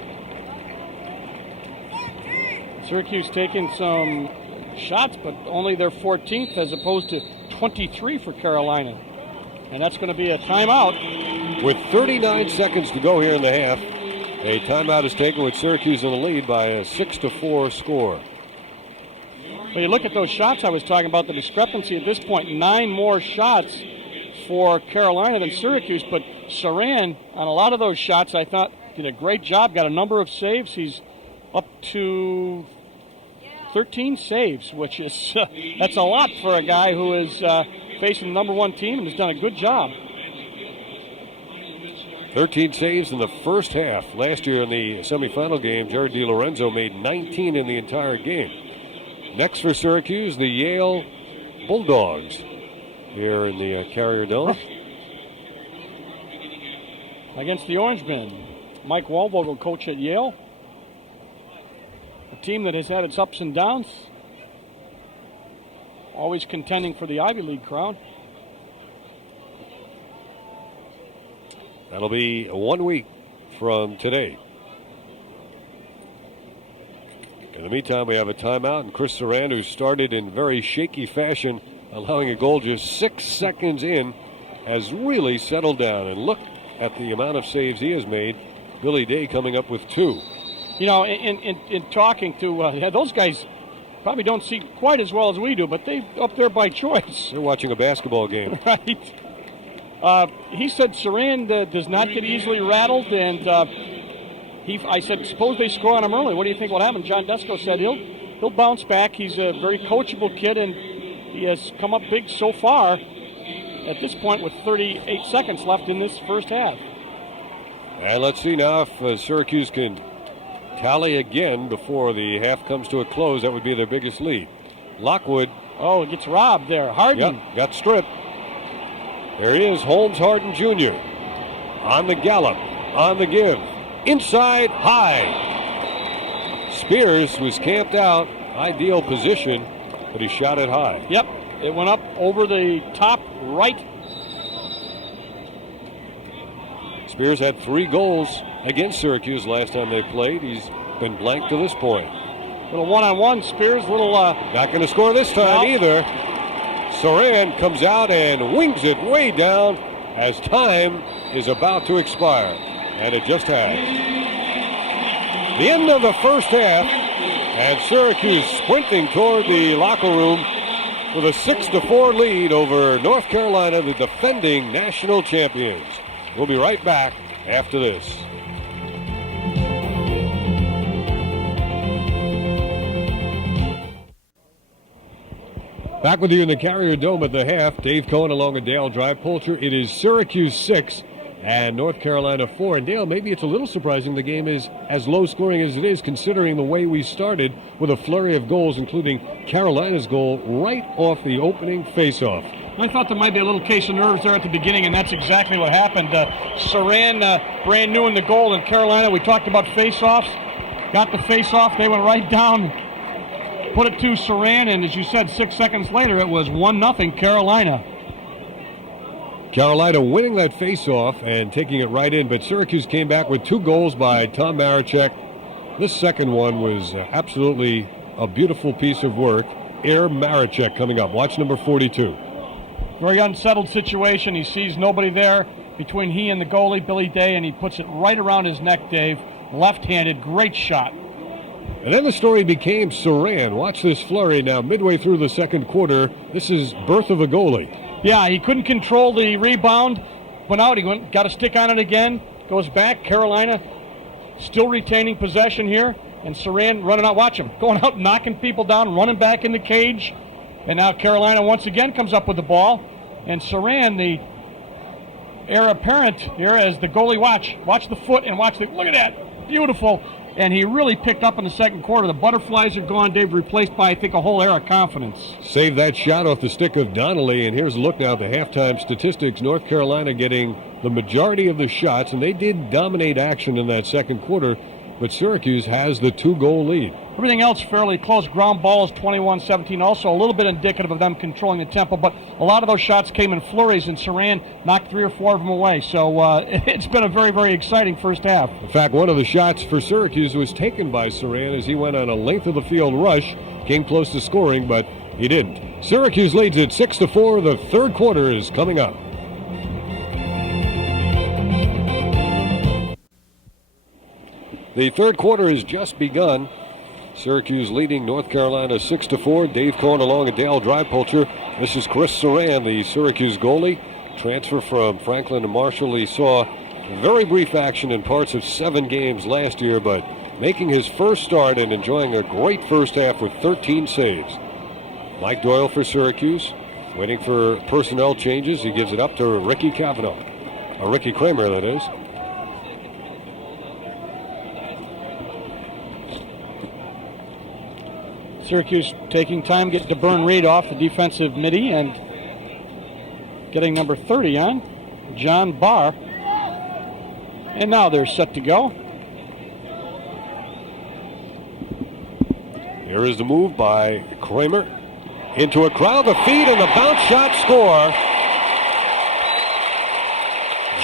Syracuse taking some shots, but only their 14th as opposed to 23 for Carolina. And that's going to be a timeout. With 39 seconds to go here in the half, a timeout is taken with Syracuse in the lead by a 6-4 score. When you look at those shots I was talking about, the discrepancy at this point, 9 more shots for Carolina than Syracuse, but Saran, on a lot of those shots, I thought did a great job, got a number of saves. He's up to 13 saves, which is that's a lot for a guy who is facing the number 1 team and has done a good job. 13 saves in the first half. Last year in the semifinal game, Jared DiLorenzo made 19 in the entire game. Next for Syracuse, the Yale Bulldogs here in the Carrier Dome. Against the Orangemen, Mike Waldvogel, coach at Yale. A team that has had its ups and downs. Always contending for the Ivy League crown. That'll be 1 week from today. In the meantime, we have a timeout, and Chris Saran, who started in very shaky fashion, allowing a goal just 6 seconds in, has really settled down. And look at the amount of saves he has made. Billy Day coming up with 2. You know, in talking to those guys, probably don't see quite as well as we do, but they're up there by choice. They're watching a basketball game. Right. He said Saran does not get easily rattled, and I said, suppose they score on him early. What do you think will happen? John Desko said he'll bounce back. He's a very coachable kid, and he has come up big so far at this point with 38 seconds left in this first half. And let's see now if Syracuse can tally again before the half comes to a close. That would be their biggest lead. Lockwood. Oh, gets robbed there. Harden. Yep, got stripped. There he is, Holmes Harden Jr. On the gallop, on the give. Inside, high. Spears was camped out. Ideal position, but he shot it high. Yep, it went up over the top right. Spears had 3 goals against Syracuse last time they played. He's been blank to this point. Little one-on-one, Spears, little... Not going to score this time either. Saran comes out and wings it way down as time is about to expire. And it just has. The end of the first half, and Syracuse sprinting toward the locker room with a 6-4 lead over North Carolina, the defending national champions. We'll be right back after this. Back with you in the Carrier Dome at the half. Dave Cohen along with Dale Drive-Polcher. It is Syracuse 6 and North Carolina 4. And Dale, maybe it's a little surprising the game is as low scoring as it is, considering the way we started with a flurry of goals, including Carolina's goal right off the opening faceoff. I thought there might be a little case of nerves there at the beginning, and that's exactly what happened. Saran, brand new in the goal in Carolina. We talked about face-offs. Got the face-off. They went right down, put it to Saran, and as you said, 6 seconds later, it was 1-0 Carolina. Carolina winning that face-off and taking it right in, but Syracuse came back with 2 goals by Tom Marechek. This second one was absolutely a beautiful piece of work. Air Marechek coming up. Watch number 42. Very unsettled situation. He sees nobody there between he and the goalie, Billy Day, and he puts it right around his neck, Dave. Left-handed, great shot. And then the story became Saran. Watch this flurry now midway through the second quarter. This is birth of a goalie. Yeah, he couldn't control the rebound. Went out, he got a stick on it again. Goes back. Carolina still retaining possession here. And Saran running out. Watch him. Going out, knocking people down, running back in the cage. And now Carolina once again comes up with the ball. And Saran, the heir apparent here as the goalie, watch the foot and watch the, look at that. Beautiful. And he really picked up in the second quarter. The butterflies are gone, Dave, replaced by, I think, a whole air of confidence. Saved that shot off the stick of Donnelly, and here's a look now at the halftime statistics. North Carolina getting the majority of the shots, and they did dominate action in that second quarter, but Syracuse has the 2-goal lead. Everything else fairly close. Ground balls 21-17, also a little bit indicative of them controlling the tempo, but a lot of those shots came in flurries, and Saran knocked 3 or 4 of them away. So it's been a very, very exciting first half. In fact, one of the shots for Syracuse was taken by Saran as he went on a length of the field rush, came close to scoring, but he didn't. Syracuse leads it 6-4. The third quarter is coming up. The third quarter has just begun. Syracuse leading North Carolina 6-4. Dave Cohen along with Dale Drypulcher. This is Chris Saran, the Syracuse goalie. Transfer from Franklin to Marshall. He saw very brief action in parts of 7 games last year, but making his first start and enjoying a great first half with 13 saves. Mike Doyle for Syracuse, waiting for personnel changes. He gives it up to Ricky Cavanaugh. Ricky Kramer, that is. Syracuse taking time, getting DeBurn Reed off the defensive midi and getting number 30 on, John Barr. And now they're set to go. Here is the move by Kramer. Into a crowd, the feed and the bounce shot score.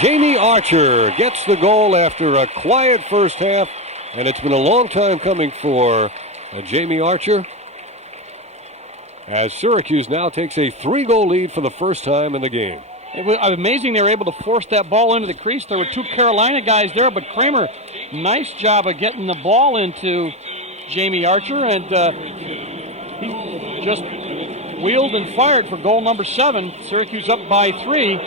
Jamie Archer gets the goal after a quiet first half, and it's been a long time coming for Jamie Archer, as Syracuse now takes a 3-goal lead for the first time in the game. It was amazing they were able to force that ball into the crease. There were 2 Carolina guys there, but Kramer, nice job of getting the ball into Jamie Archer, and he just wheeled and fired for goal number 7. Syracuse up by 3.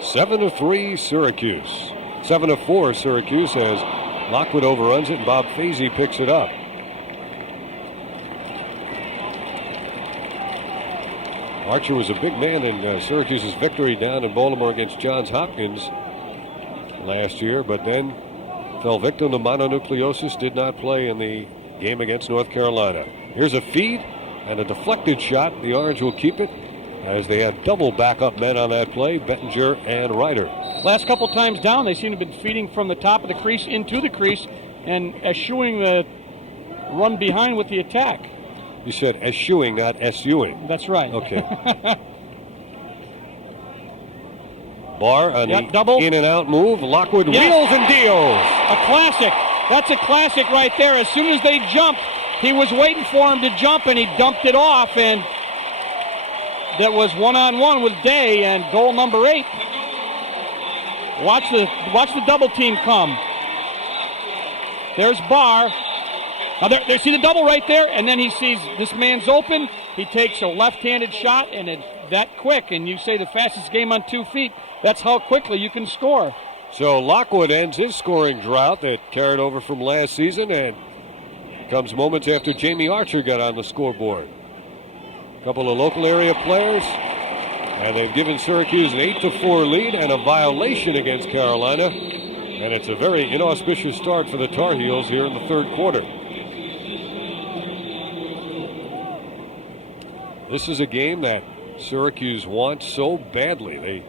7-3 Syracuse. 7-4 Syracuse as Lockwood overruns it and Bob Fazy picks it up. Archer was a big man in Syracuse's victory down in Baltimore against Johns Hopkins last year, but then fell victim to mononucleosis, did not play in the game against North Carolina. Here's a feed and a deflected shot. The Orange will keep it as they had double backup men on that play, Bettinger and Ryder. Last couple times down, they seem to have been feeding from the top of the crease into the crease and eschewing the run behind with the attack. You said eschewing, not SUing. That's right. Okay. Barr on the double. In and out move. Lockwood Yes. wheels and deals. A classic. That's a classic right there. As soon as they jumped, he was waiting for him to jump, and he dumped it off, and that was one-on-one with Day, and goal number 8. Watch the double team come. There's Barr. Now there, see the double right there, and then he sees this man's open. He takes a left-handed shot, and it's that quick. And you say the fastest game on 2 feet. That's how quickly you can score. So Lockwood ends his scoring drought that carried over from last season, and comes moments after Jamie Archer got on the scoreboard. A couple of local area players And they've given Syracuse an 8-4 lead and a violation against Carolina. And it's a very inauspicious start for the Tar Heels here in the third quarter. This is a game that Syracuse wants so badly. They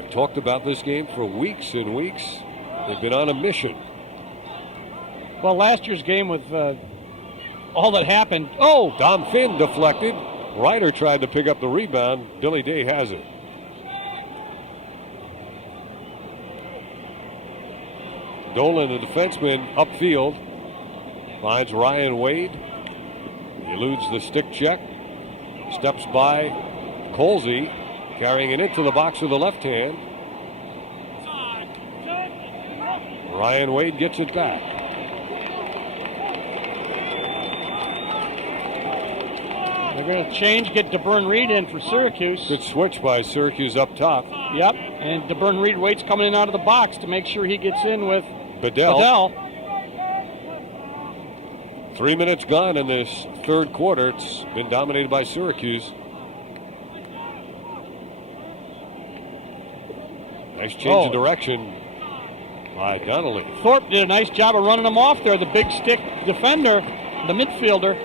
have talked about this game for weeks and weeks. They've been on a mission. Well, last year's game with all that happened. Oh! Dom Finn deflected. Ryder tried to pick up the rebound. Billy Day has it. Dolan, the defenseman, upfield. Finds Ryan Wade. He eludes the stick check. Steps by Colsey, carrying it into the box with the left hand. Ryan Wade gets it back. They're going to change, get DeBurn Reed in for Syracuse. Good switch by Syracuse up top. Yep, and DeBurn Reed waits coming in out of the box to make sure he gets in with Bedell. 3 minutes gone in this third quarter. It's been dominated by Syracuse. Nice change of direction by Donnelly. Thorpe did a nice job of running him off there, the big stick defender, the midfielder.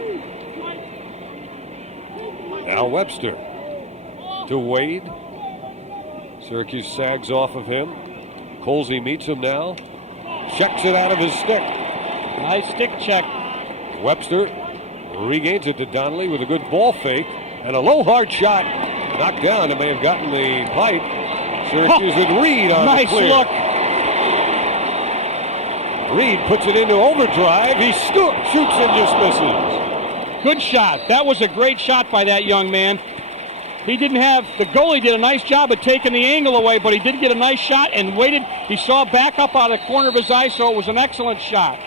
Now Webster to Wade. Syracuse sags off of him. Colsey meets him now. Checks it out of his stick. Nice stick check. Webster regains it to Donnelly with a good ball fake and a low hard shot. Knocked down. It may have gotten the pipe. Syracuse with Reed on nice the clear. Look. Reed puts it into overdrive. He shoots and just misses. Good shot. That was a great shot by that young man. He didn't have, the goalie did a nice job of taking the angle away, but he did get a nice shot and waited. He saw it back up out of the corner of his eye, so it was an excellent shot.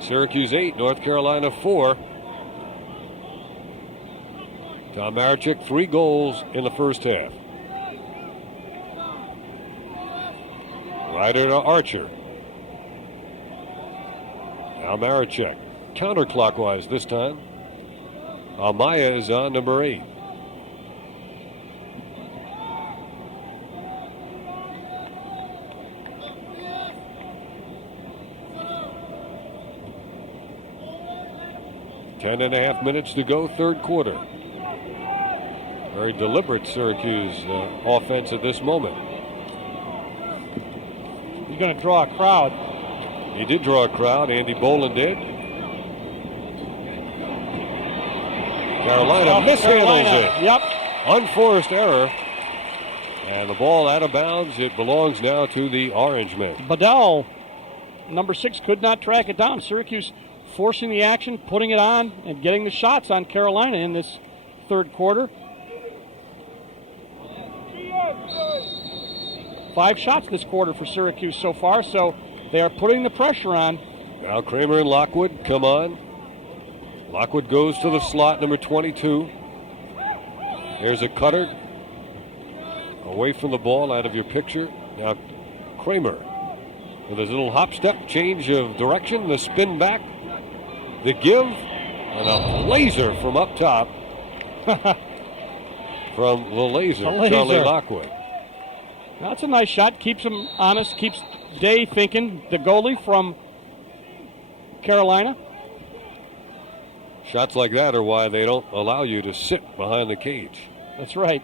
Syracuse 8, North Carolina 4. Tom Marechek, 3 goals in the first half. Ryder to Archer. Now Marechek, counterclockwise this time. Amaya is on number 8. Ten and a half minutes to go, third quarter. Very deliberate Syracuse offense at this moment. He's going to draw a crowd. He did draw a crowd. Andy Boland did. Carolina mishandles it. Yep. Unforced error. And the ball out of bounds. It belongs now to the Orange men. Bedell, number 6, could not track it down. Syracuse forcing the action, putting it on, and getting the shots on Carolina in this third quarter. 5 shots this quarter for Syracuse so far, so they are putting the pressure on. Now Kramer and Lockwood come on. Lockwood goes to the slot, number 22. There's a cutter. Away from the ball, out of your picture. Now Kramer with his little hop step, change of direction, the spin back, the give, and a laser from up top. From the laser, Charlie Lockwood. That's a nice shot. Keeps him honest. Keeps Day thinking. The goalie from Carolina. Shots like that are why they don't allow you to sit behind the cage. That's right.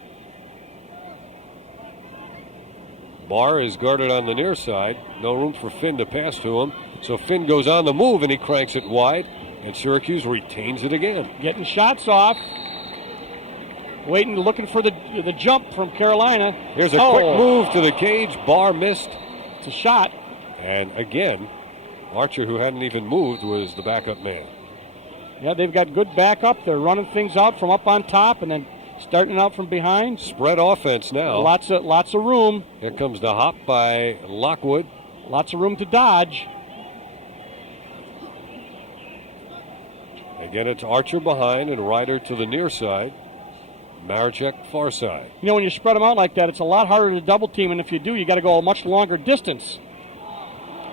Barr is guarded on the near side. No room for Finn to pass to him. So Finn goes on the move and he cranks it wide. And Syracuse retains it again. Getting shots off. Waiting, looking for the jump from Carolina. Here's a quick move to the cage. Barr missed. It's a shot. And again, Archer, who hadn't even moved, was the backup man. Yeah, they've got good backup. They're running things out from up on top and then starting out from behind. Spread offense now. Lots of room. Here comes the hop by Lockwood. Lots of room to dodge. Again, it's Archer behind and Ryder to the near side. Marechek far side. You know, when you spread them out like that, it's a lot harder to double team, and if you do, you got to go a much longer distance.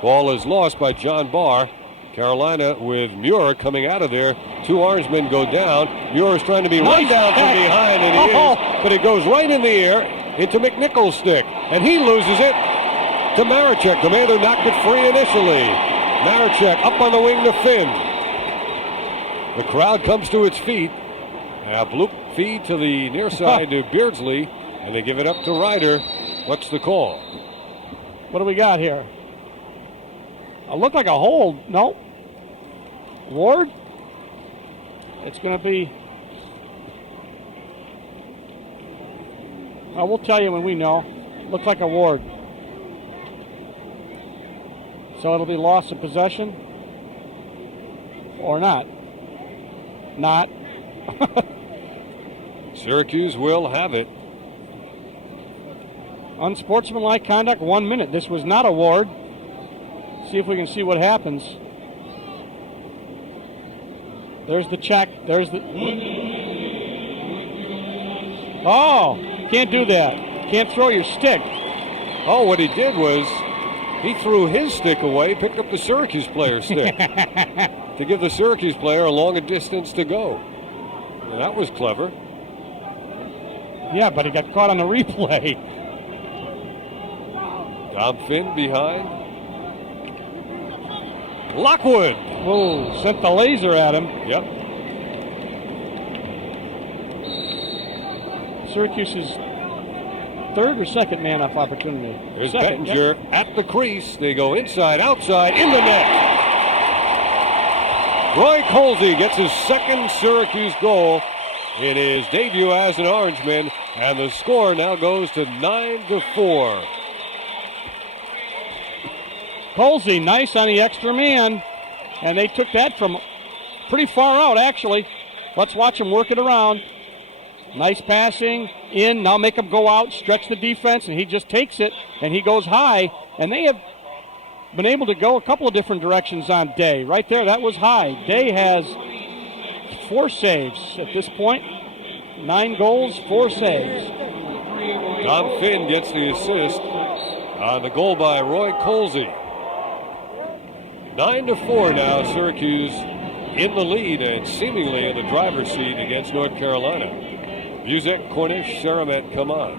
Ball is lost by John Barr. Carolina with Muir coming out of there. Two Orangemen go down. Muir's trying to be run down from behind, and he is, but it goes right in the air into McNichols' stick, and he loses it to Marichek. The man who knocked it free initially. Marichek up on the wing to Finn. The crowd comes to its feet. A bloop feed to the near side to Beardsley, and they give it up to Ryder. What's the call? What do we got here? It looked like a hold. No. Ward? It's going to be... we'll tell you when we know. Looks like a Ward. So it'll be loss of possession? Or not? Not. Syracuse will have it. Unsportsmanlike conduct, 1 minute. This was not a Ward. See if we can see what happens. There's the check. There's the... Oh, can't do that. Can't throw your stick. Oh, what he did was he threw his stick away, picked up the Syracuse player's stick to give the Syracuse player a longer distance to go. And that was clever. Yeah, but he got caught on the replay. Tom Finn behind. Lockwood. Oh, sent the laser at him. Yep. Syracuse's third or second man-off opportunity? There's second, Bettinger at the crease. They go inside, outside, in the net. Roy Colsey gets his second Syracuse goal in his debut as an Orangeman, and the score now goes to 9-4. Colsey, nice on the extra man, and they took that from pretty far out, actually. Let's watch him work it around. Nice passing, in, now make him go out, stretch the defense, and he just takes it, and he goes high, and they have been able to go a couple of different directions on Day. Right there, that was high. Day has 4 saves at this point. 9 goals, 4 saves. Tom Finn gets the assist on the goal by Roy Colsey. 9-4 now, Syracuse in the lead and seemingly in the driver's seat against North Carolina. Buzek, Cornish, Saramet come on.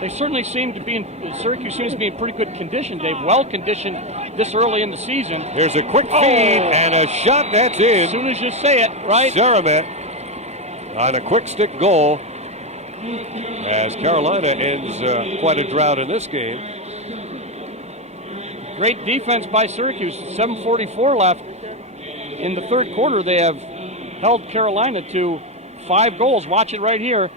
They certainly seem to be in, Syracuse seems to be in pretty good condition, Dave. Well conditioned this early in the season. Here's a quick feed and a shot that's in. As soon as you say it, right? Saramet on a quick stick goal as Carolina ends quite a drought in this game. Great defense by Syracuse. 7:44 left in the third quarter. They have held Carolina to 5 goals. Watch it right here.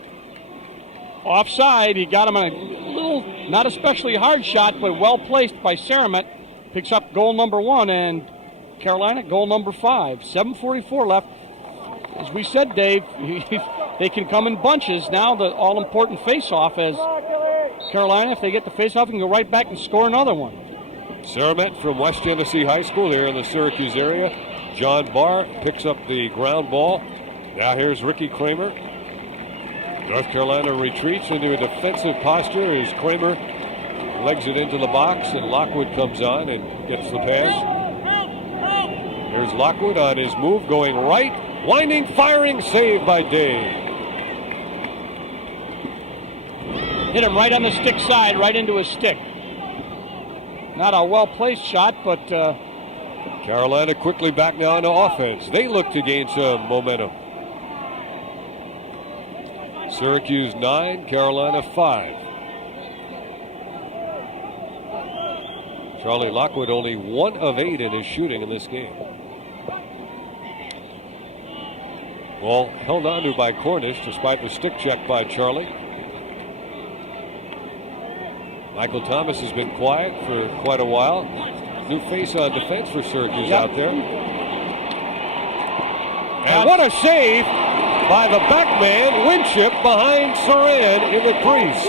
Offside. He got him on a little, not especially hard shot, but well placed by Saramet. Picks up goal number 1, and Carolina goal number 5. 7:44 left. As we said, Dave, they can come in bunches now. The all-important face-off as Carolina, if they get the face-off, can go right back and score another one. Saramet from West Genesee High School here in the Syracuse area. John Barr picks up the ground ball. Now here's Ricky Kramer. North Carolina retreats into a defensive posture as Kramer legs it into the box, and Lockwood comes on and gets the pass. There's Lockwood on his move, going right, winding, firing, saved by Day. Hit him right on the stick side, right into his stick. Not a well-placed shot, but... Carolina quickly back now into offense. They look to gain some momentum. Syracuse 9, Carolina 5. Charlie Lockwood only 1 of 8 in his shooting in this game. Ball held on to by Cornish despite the stick check by Charlie. Michael Thomas has been quiet for quite a while. New face on defense for Syracuse out there. And what a save by the backman, Winship, behind Saran in the crease.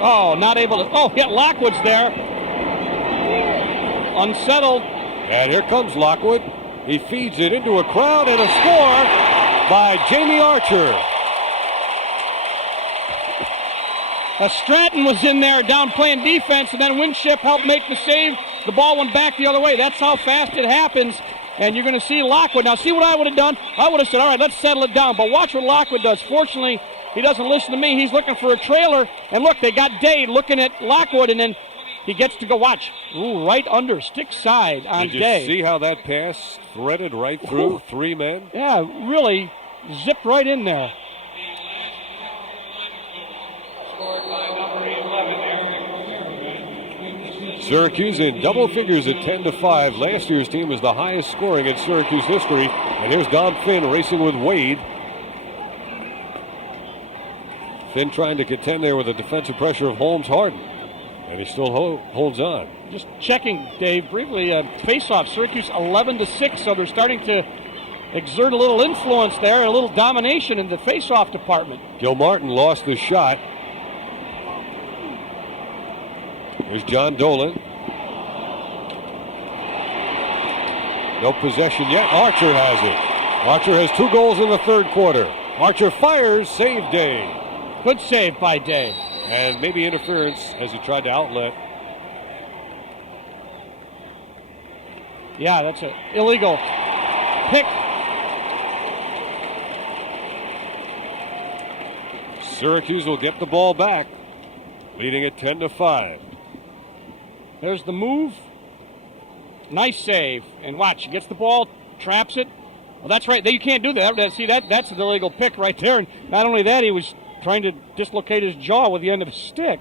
Oh, not able to... Oh, yeah, Lockwood's there. Unsettled. And here comes Lockwood. He feeds it into a crowd, and a score by Jamie Archer. Stratton was in there down playing defense, and then Winship helped make the save. The ball went back the other way. That's how fast it happens. And you're going to see Lockwood. Now, see what I would have done? I would have said, all right, let's settle it down. But watch what Lockwood does. Fortunately, he doesn't listen to me. He's looking for a trailer. And look, they got Day looking at Lockwood, and then he gets to go watch. Ooh, right under, stick side on Day. Did you see how that pass threaded right through 3 men? Yeah, really zipped right in there. Syracuse in double figures at 10-5. Last year's team was the highest scoring in Syracuse history. And here's Don Finn racing with Wade. Finn trying to contend there with the defensive pressure of Holmes Harden. And he still holds on. Just checking, Dave, briefly, face-off. Syracuse 11-6, so they're starting to exert a little influence there, a little domination in the face-off department. Gil Martin lost the shot. Here's John Dolan. No possession yet. Archer has it. Archer has 2 goals in the third quarter. Archer fires, save Day. Good save by Day. And maybe interference as he tried to outlet. Yeah, that's an illegal pick. Syracuse will get the ball back, leading at 10-5. There's the move. Nice save. And watch, he gets the ball, traps it. Well, that's right. You can't do that. See, that's an illegal pick right there. And not only that, he was trying to dislocate his jaw with the end of his stick.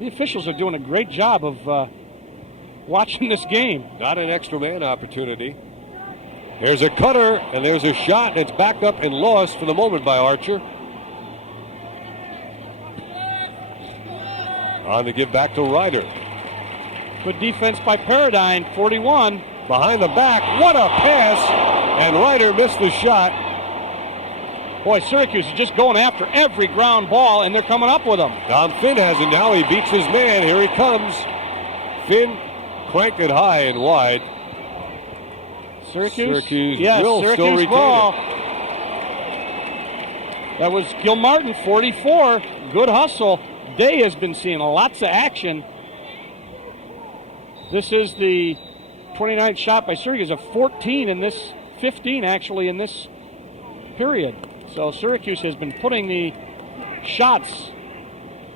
The officials are doing a great job of watching this game. Not an extra man opportunity. There's a cutter, and there's a shot. It's backed up and lost for the moment by Archer. On to give back to Ryder. Good defense by Paradine, 41. Behind the back, what a pass! And Ryder missed the shot. Boy, Syracuse is just going after every ground ball, and they're coming up with them. Tom Finn has it now. He beats his man. Here he comes. Finn cranked it high and wide. Syracuse will Syracuse still retain ball. it. That was Gil Martin, 44. Good hustle. Day has been seeing lots of action. This is the 29th shot by Syracuse, a 14 in this, 15 actually in this period. So Syracuse has been putting the shots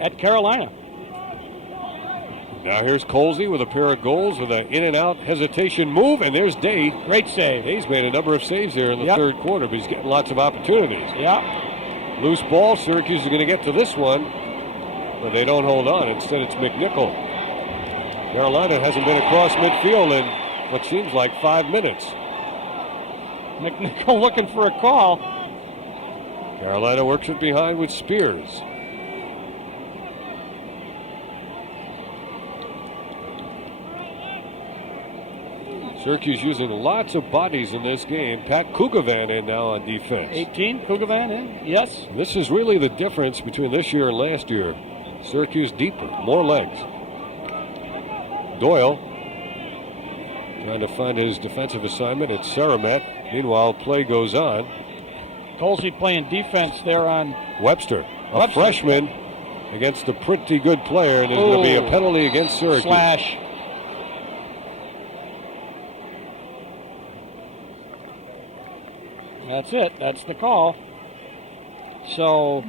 at Carolina. Now here's Colsey with a pair of goals with an in and out hesitation move, and there's Day. Great save. Day's made a number of saves here in the third quarter, but he's getting lots of opportunities. Yeah. Loose ball. Syracuse is going to get to this one, but they don't hold on. Instead, it's McNichol. Carolina hasn't been across midfield in what seems like 5 minutes. McNichol looking for a call. Carolina works it behind with Spears. Syracuse using lots of bodies in this game. Pat Kukovan in now on defense. 18, Kukovan in, yes. This is really the difference between this year and last year. Syracuse deeper, more legs. Doyle trying to find his defensive assignment at Saramet. Meanwhile, play goes on. Colsey playing defense there on Webster, a freshman against a pretty good player, and there's going to be a penalty against Syracuse. Slash. That's it. That's the call. So,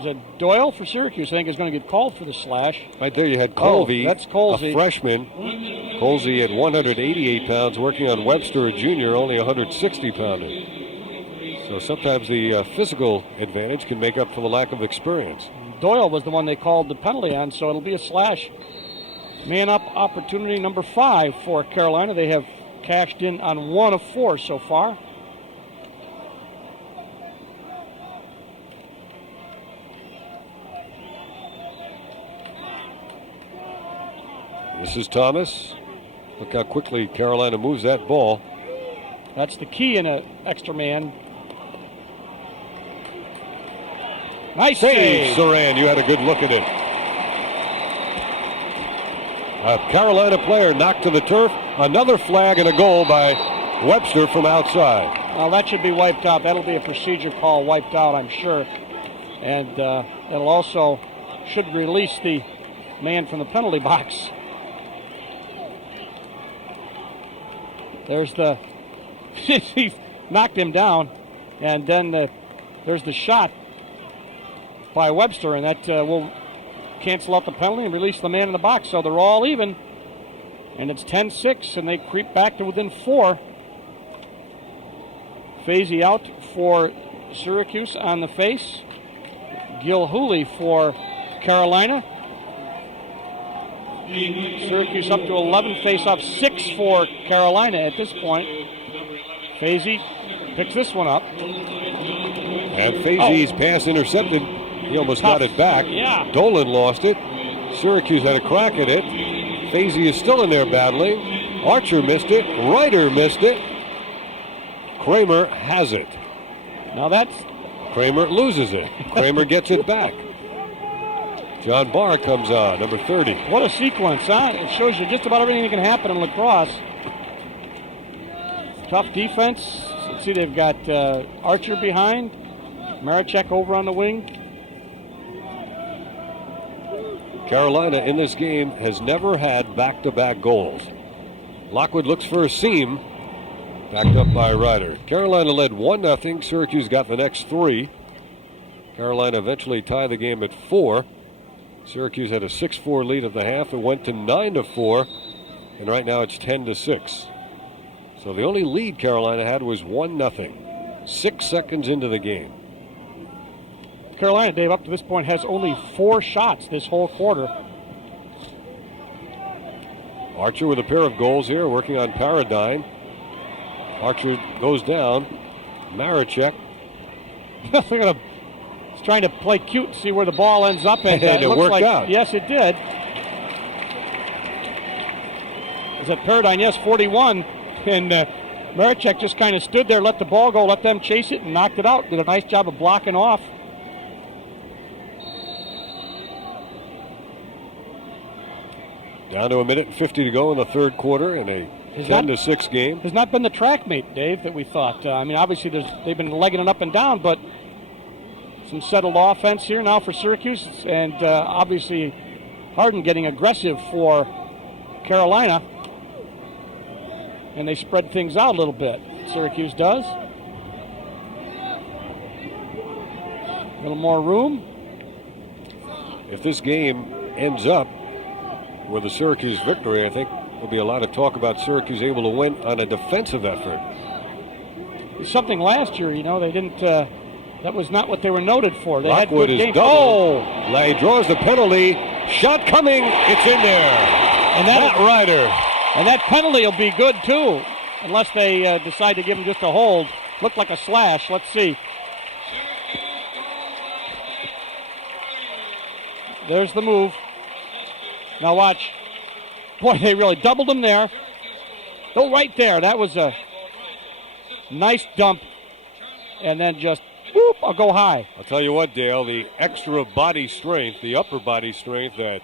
is it Doyle for Syracuse? I think is going to get called for the slash. Right there you had Colby, that's Colsey. a freshman. Colsey at 188 pounds, working on Webster, a junior, only 160-pounder. So sometimes the physical advantage can make up for the lack of experience. Doyle was the one they called the penalty on, so it'll be a slash. Man up opportunity number 5 for Carolina. They have cashed in on 1 of 4 so far. This is Thomas. Look how quickly Carolina moves that ball. That's the key in an extra man. Nice save. Saran, you had a good look at it. A Carolina player knocked to the turf. Another flag and a goal by Webster from outside. Well, that should be wiped out. That'll be a procedure call, wiped out, I'm sure. And it'll also should release the man from the penalty box. There's the he knocked him down, and then there's the shot by Webster, and that will cancel out the penalty and release the man in the box. So they're all even, and it's 10-6, and they creep back to within 4. Fazy out for Syracuse on the face. Gilhooly for Carolina. Syracuse up to 11, face-off 6 for Carolina at this point. Fazy picks this one up. And Fazy's pass intercepted. He almost got it back. Yeah. Dolan lost it. Syracuse had a crack at it. Fazy is still in there battling. Archer missed it. Ryder missed it. Kramer has it. Now that's... Kramer loses it. Kramer gets it back. John Barr comes on, number 30. What a sequence, huh? It shows you just about everything that can happen in lacrosse. Tough defense. Let's see, they've got Archer behind. Maricek over on the wing. Carolina in this game has never had back-to-back goals. Lockwood looks for a seam. Backed up by Ryder. Carolina led 1-0. Syracuse got the next 3. Carolina eventually tied the game at 4. Syracuse had a 6-4 lead at the half. It went to 9-4. And right now it's 10-6. So the only lead Carolina had was 1-0. 6 seconds into the game. Carolina, Dave, up to this point has only 4 shots this whole quarter. Archer with a pair of goals here, working on Paradigm. Archer goes down. Maricek. He's trying to play cute to see where the ball ends up. And it looks worked like, out. Yes, it did. Is that Paradigm? Yes, 41. And Maricek just kind of stood there, let the ball go, let them chase it, and knocked it out. Did a nice job of blocking off. Down to 1:50 to go in the third quarter in a 10-6 game. Has not been the track mate, Dave, that we thought. I mean, obviously they've been legging it up and down, but some settled offense here now for Syracuse, and obviously Harden getting aggressive for Carolina, and they spread things out a little bit. Syracuse does. A little more room. If this game ends up with a Syracuse victory, I think there'll be a lot of talk about Syracuse able to win on a defensive effort. Something last year, they didn't. That was not what they were noted for. They Lockwood had good is games. double. He draws the penalty. Shot coming. It's in there. And Matt Ryder. And that penalty will be good too, unless they decide to give him just a hold. Looked like a slash. Let's see. There's the move. Now watch. Boy, they really doubled him there. Oh, right there. That was a nice dump. And then just, whoop, I'll go high. I'll tell you what, Dale, the extra body strength, the upper body strength that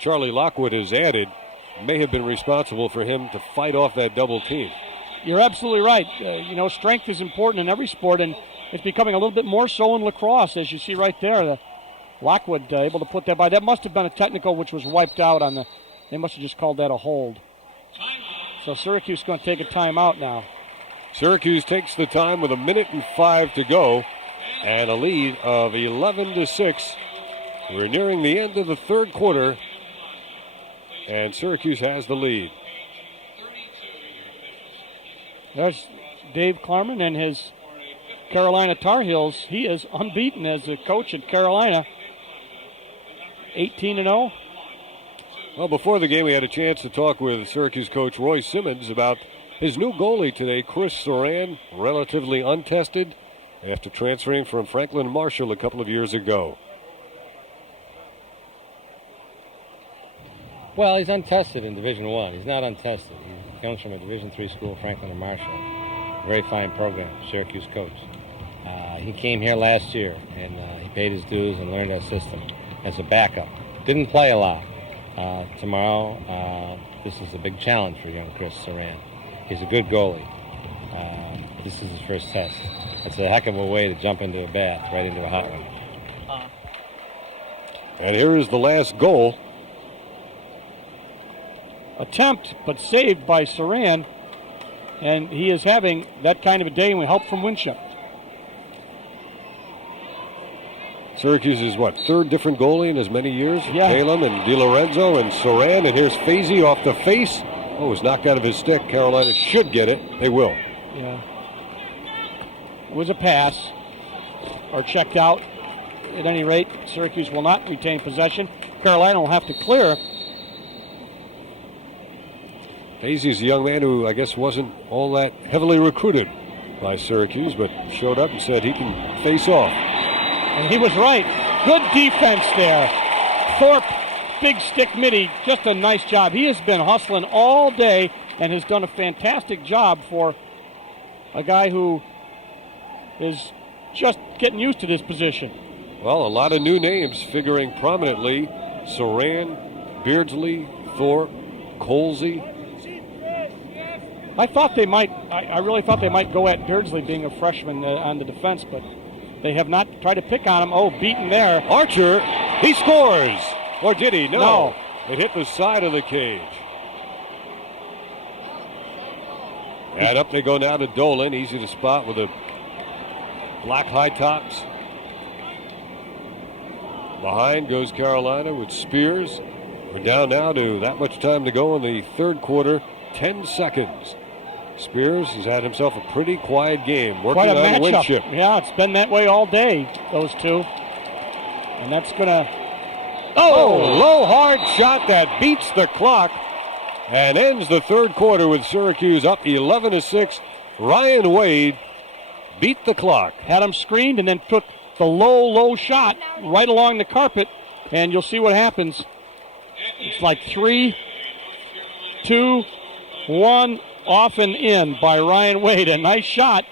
Charlie Lockwood has added may have been responsible for him to fight off that double team. You're absolutely right. Strength is important in every sport, and it's becoming a little bit more so in lacrosse, as you see right there. Lockwood able to put that by. That must have been a technical which was wiped out on the. They must have just called that a hold. So Syracuse is going to take a timeout now. Syracuse takes the time with 1:05 to go and a lead of 11-6. We're nearing the end of the third quarter, and Syracuse has the lead. There's Dave Klarman and his Carolina Tar Heels. He is unbeaten as a coach at Carolina. 18-0. Well, before the game, we had a chance to talk with Syracuse coach Roy Simmons about his new goalie today, Chris Saran, relatively untested after transferring from Franklin Marshall a couple of years ago. Well, he's untested in Division I. He's not untested. He comes from a Division III school, Franklin and Marshall. Very fine program, Syracuse coach. He came here last year, and he paid his dues and learned our system as a backup. Didn't play a lot. Tomorrow, this is a big challenge for young Chris Saran. He's a good goalie. This is his first test. It's a heck of a way to jump into a bath, right into a hot one. And here is the last goal. Attempt, but saved by Saran. And he is having that kind of a day, and we help from Winship. Syracuse is third different goalie in as many years? Yeah. Kalem and DiLorenzo and Saran, and here's Fazy off the face. Oh, was knocked out of his stick. Carolina should get it. They will. Yeah. It was a pass, or checked out. At any rate, Syracuse will not retain possession. Carolina will have to clear. Fazy's a young man who I guess wasn't all that heavily recruited by Syracuse, but showed up and said he can face off. And he was right. Good defense there. Thorpe, big stick midi, just a nice job. He has been hustling all day and has done a fantastic job for a guy who is just getting used to this position. Well, a lot of new names figuring prominently. Saran, Beardsley, Thorpe, Colsey. I thought they might, I really thought they might go at Beardsley being a freshman on the defense, but they have not tried to pick on him. Oh, beaten there. Archer, he scores! Or did he? No. It hit the side of the cage. And up they go now to Dolan. Easy to spot with the black high tops. Behind goes Carolina with Spears. We're down now to that much time to go in the third quarter. 10 seconds. Spears has had himself a pretty quiet game. Working Quite a on matchup. Winship. Yeah, it's been that way all day, those two. And that's going to... Oh, low hard shot that beats the clock and ends the third quarter with Syracuse up 11-6. Ryan Wade beat the clock. Had him screened and then took the low shot right along the carpet, and you'll see what happens. It's like 3, 2, 1, off and in by Ryan Wade. A nice shot.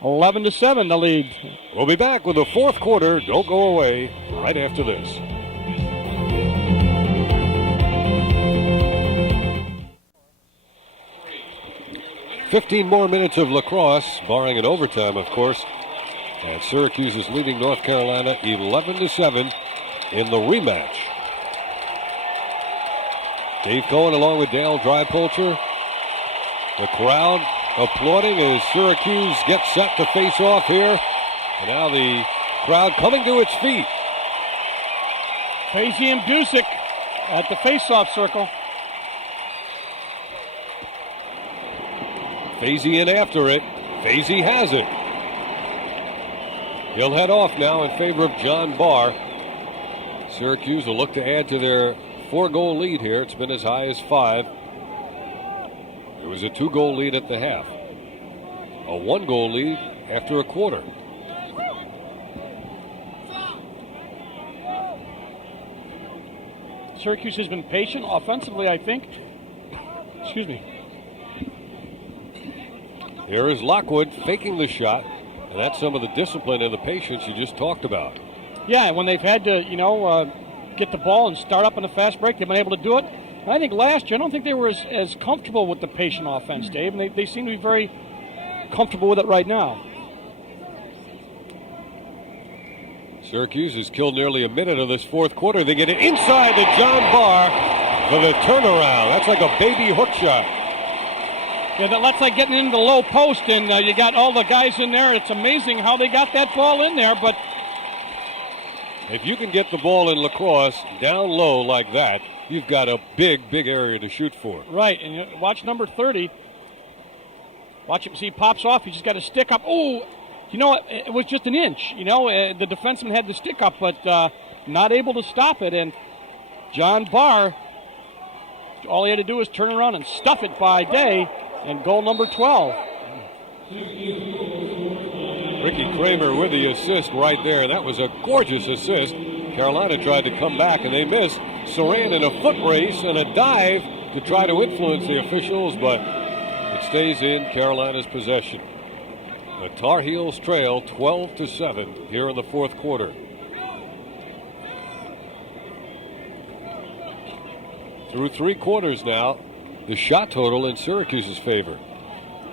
11-7 the lead. We'll be back with the fourth quarter. Don't go away right after this. "15 more minutes of lacrosse, barring an overtime, of course. And Syracuse is leading North Carolina 11-7 in the rematch. Dave Cohen along with Dale Drypulcher. The crowd applauding as Syracuse gets set to face off here. And now the crowd coming to its feet. Fazy and Dusick at the face-off circle. Fazy in after it. Fazy has it. He'll head off now in favor of John Barr. Syracuse will look to add to their 4-goal lead here. It's been as high as 5. It was a 2-goal lead at the half. A 1-goal lead after a quarter. Syracuse has been patient offensively, I think. Excuse me. Here is Lockwood faking the shot. And that's some of the discipline and the patience you just talked about. Yeah, when they've had to, get the ball and start up in the fast break, they've been able to do it. I think last year, I don't think they were as comfortable with the patient offense, Dave, and they seem to be very comfortable with it right now. Syracuse has killed nearly a minute of this fourth quarter. They get it inside to John Barr for the turnaround. That's like a baby hook shot. Yeah, that's like getting into the low post, and you got all the guys in there. It's amazing how they got that ball in there, but... If you can get the ball in lacrosse down low like that, you've got a big area to shoot for. Right, and watch number 30. Watch him, see, he pops off. He just got a stick up. Oh, it was just an inch. The defenseman had the stick up, but not able to stop it. And John Barr, all he had to do was turn around and stuff it by Day, and goal number 12. Ricky Kramer with the assist right there. That was a gorgeous assist. Carolina tried to come back, and they missed. Saran in a foot race and a dive to try to influence the officials, but it stays in Carolina's possession. The Tar Heels trail 12-7 here in the fourth quarter. Through 3 quarters now, the shot total in Syracuse's favor.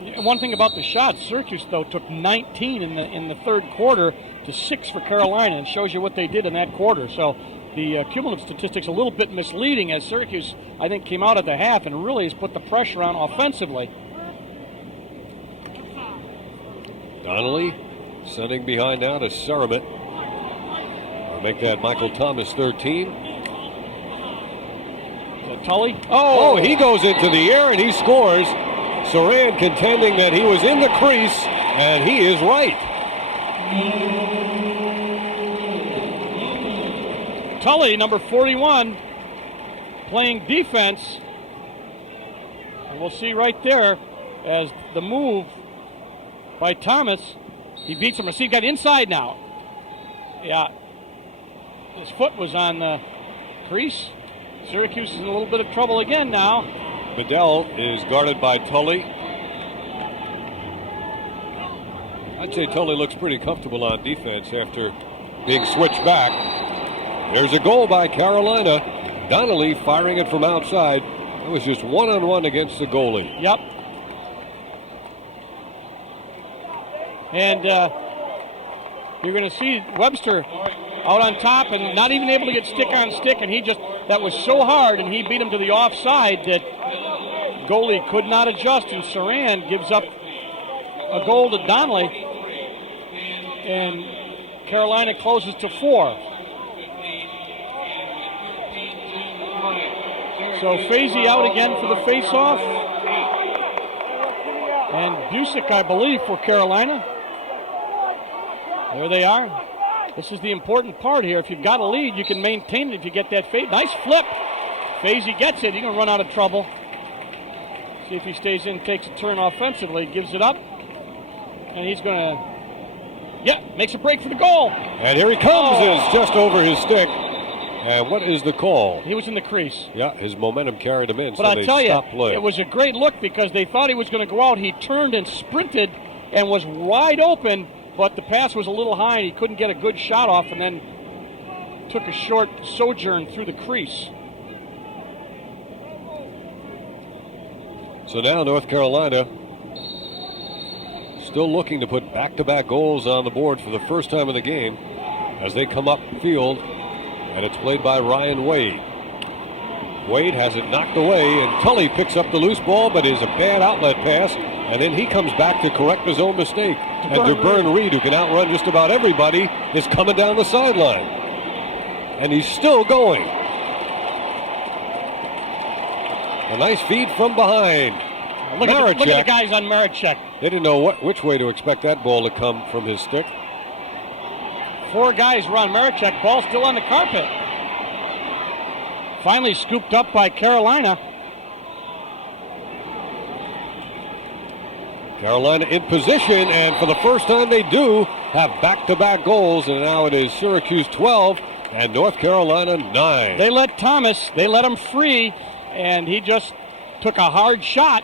One thing about the shots, Syracuse, though, took 19 in the third quarter to 6 for Carolina, and shows you what they did in that quarter. So the cumulative statistics a little bit misleading, as Syracuse, I think, came out at the half and really has put the pressure on offensively. Donnelly sending behind now to Saramet. Make that Michael Thomas 13. Tully. Oh, he goes into the air and he scores. Saran contending that he was in the crease, and he is right. Tully, number 41, playing defense. And we'll see right there as the move by Thomas. He beats him. See, he got inside now. Yeah. His foot was on the crease. Syracuse is in a little bit of trouble again now. Bedell is guarded by Tully. I'd say Tully looks pretty comfortable on defense after being switched back. There's a goal by Carolina. Donnelly firing it from outside. It was just one-on-one against the goalie. Yep. And you're going to see Webster out on top and not even able to get stick on stick, and that was so hard, and he beat him to the offside that goalie could not adjust, and Saran gives up a goal to Donnelly, and Carolina closes to 4. So Fazy out again for the face-off, and Busick, I believe, for Carolina. There they are. This is the important part here. If you've got a lead, you can maintain it if you get that fade. Nice flip. Fazy gets it. He's going to run out of trouble. See if he stays in, takes a turn offensively, gives it up. And he's going to, makes a break for the goal. And here he comes. It's just over his stick. And what is the call? He was in the crease. Yeah, his momentum carried him in, but so I'll they tell you, stopped play. It was a great look because they thought he was going to go out. He turned and sprinted and was wide open, but the pass was a little high and he couldn't get a good shot off, and then took a short sojourn through the crease. So now North Carolina still looking to put back-to-back goals on the board for the first time in the game as they come up field, and it's played by Ryan Wade. Wade has it knocked away, and Tully picks up the loose ball, but is a bad outlet pass, and then he comes back to correct his own mistake. And DeBurn Reed, who can outrun just about everybody, is coming down the sideline. And he's still going. A nice feed from behind. Look at the guys on Maricek. They didn't know which way to expect that ball to come from his stick. 4 guys were on Maricek. Ball still on the carpet. Finally scooped up by Carolina. Carolina in position, and for the first time they do have back-to-back goals, and now it is Syracuse 12 and North Carolina 9. They let him free, and he just took a hard shot.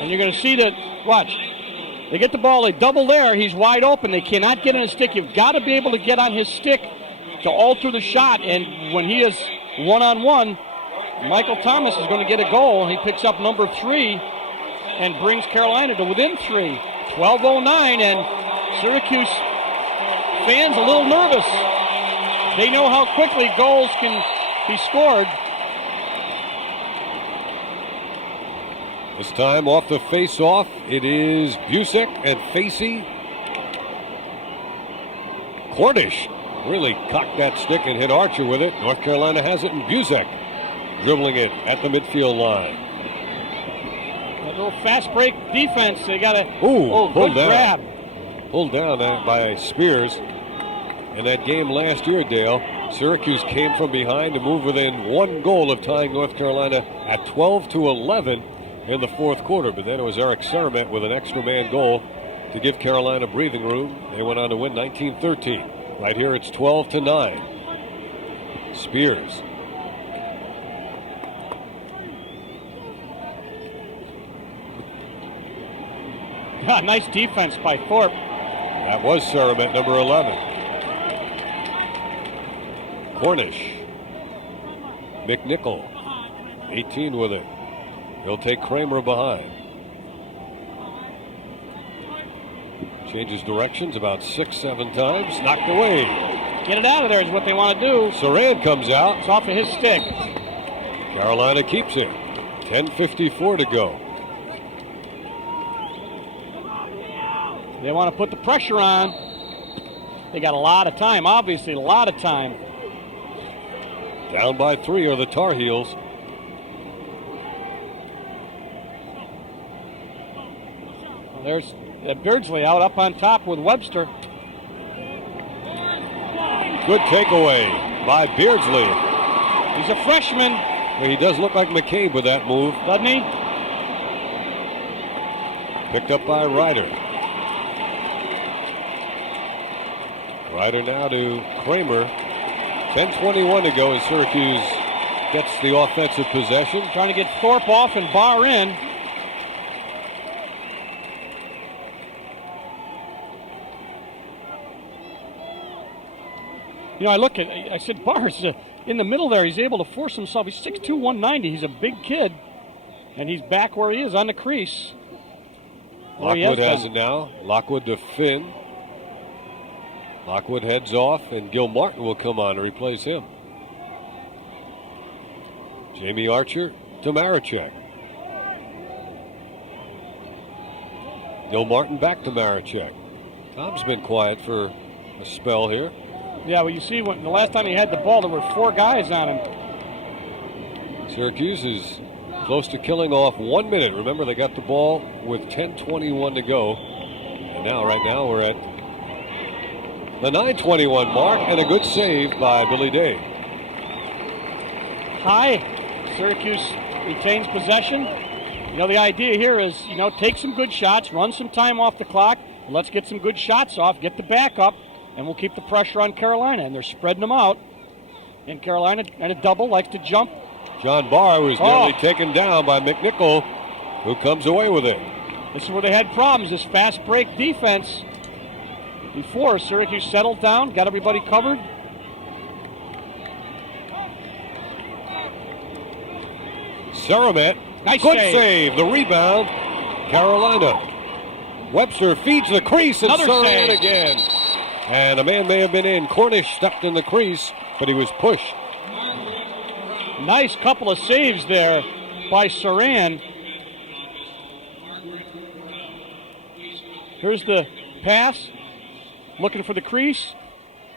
And you're going to see that, watch. They get the ball, they double there, he's wide open, they cannot get in his stick. You've got to be able to get on his stick to alter the shot, and when he is one-on-one, Michael Thomas is going to get a goal. He picks up number 3 and brings Carolina to within 3. 12:09, and Syracuse fans a little nervous. They know how quickly goals can be scored. This time off the face-off, it is Busick and Facey. Cornish really cocked that stick and hit Archer with it. North Carolina has it, and Busick dribbling it at the midfield line. A little fast break defense. They got a pulled down. Grab. Pulled down by Spears. In that game last year, Dale, Syracuse came from behind to move within 1 goal of tying North Carolina at 12-11 in the fourth quarter. But then it was Eric Saramet with an extra man goal to give Carolina breathing room. They went on to win 19-13. Right here it's 12-9. Spears. Nice defense by Thorpe. That was Saramet, number 11. Cornish. McNichol, 18 with it. He'll take Kramer behind. Changes directions about 6-7 times. Knocked away. Get it out of there is what they want to do. Saran comes out. It's off of his stick. Carolina keeps it. 10:54 to go. They want to put the pressure on. They got a lot of time, obviously, a lot of time. Down by 3 are the Tar Heels. Well, there's Beardsley out up on top with Webster. Good takeaway by Beardsley. He's a freshman. He does look like McCabe with that move. Doesn't he? Picked up by Ryder. Ryder now to Kramer. 10:21 to go as Syracuse gets the offensive possession. Trying to get Thorpe off and Barr in. You know, I said Barr's in the middle there. He's able to force himself. He's 6'2", 190. He's a big kid. And he's back where he is on the crease. Lockwood has it now. Lockwood to Finn. Lockwood heads off, and Gil Martin will come on to replace him. Jamie Archer to Marachek. Gil Martin back to Marachek. Tom's been quiet for a spell here. Yeah, well, you see, when the last time he had the ball, there were 4 guys on him. Syracuse is close to killing off 1 minute. Remember, they got the ball with 10:21 to go. And now, right now, we're at the 9:21 mark, and a good save by Billy Day. High. Syracuse retains possession. You know, the idea here is, take some good shots, run some time off the clock, and let's get some good shots off, get the back up, and we'll keep the pressure on Carolina. And they're spreading them out. And Carolina, and a double, likes to jump. John Barr was nearly taken down by McNichol, who comes away with it. This is where they had problems, this fast break defense. Before, Syracuse settled down, got everybody covered. Saramet, Nice good save. save. The rebound, Carolina. Webster feeds the crease, and Another Saramet save. again. And a man may have been in. Cornish stepped in the crease, but he was pushed. Nice couple of saves there by Saran. Here's the pass. Looking for the crease.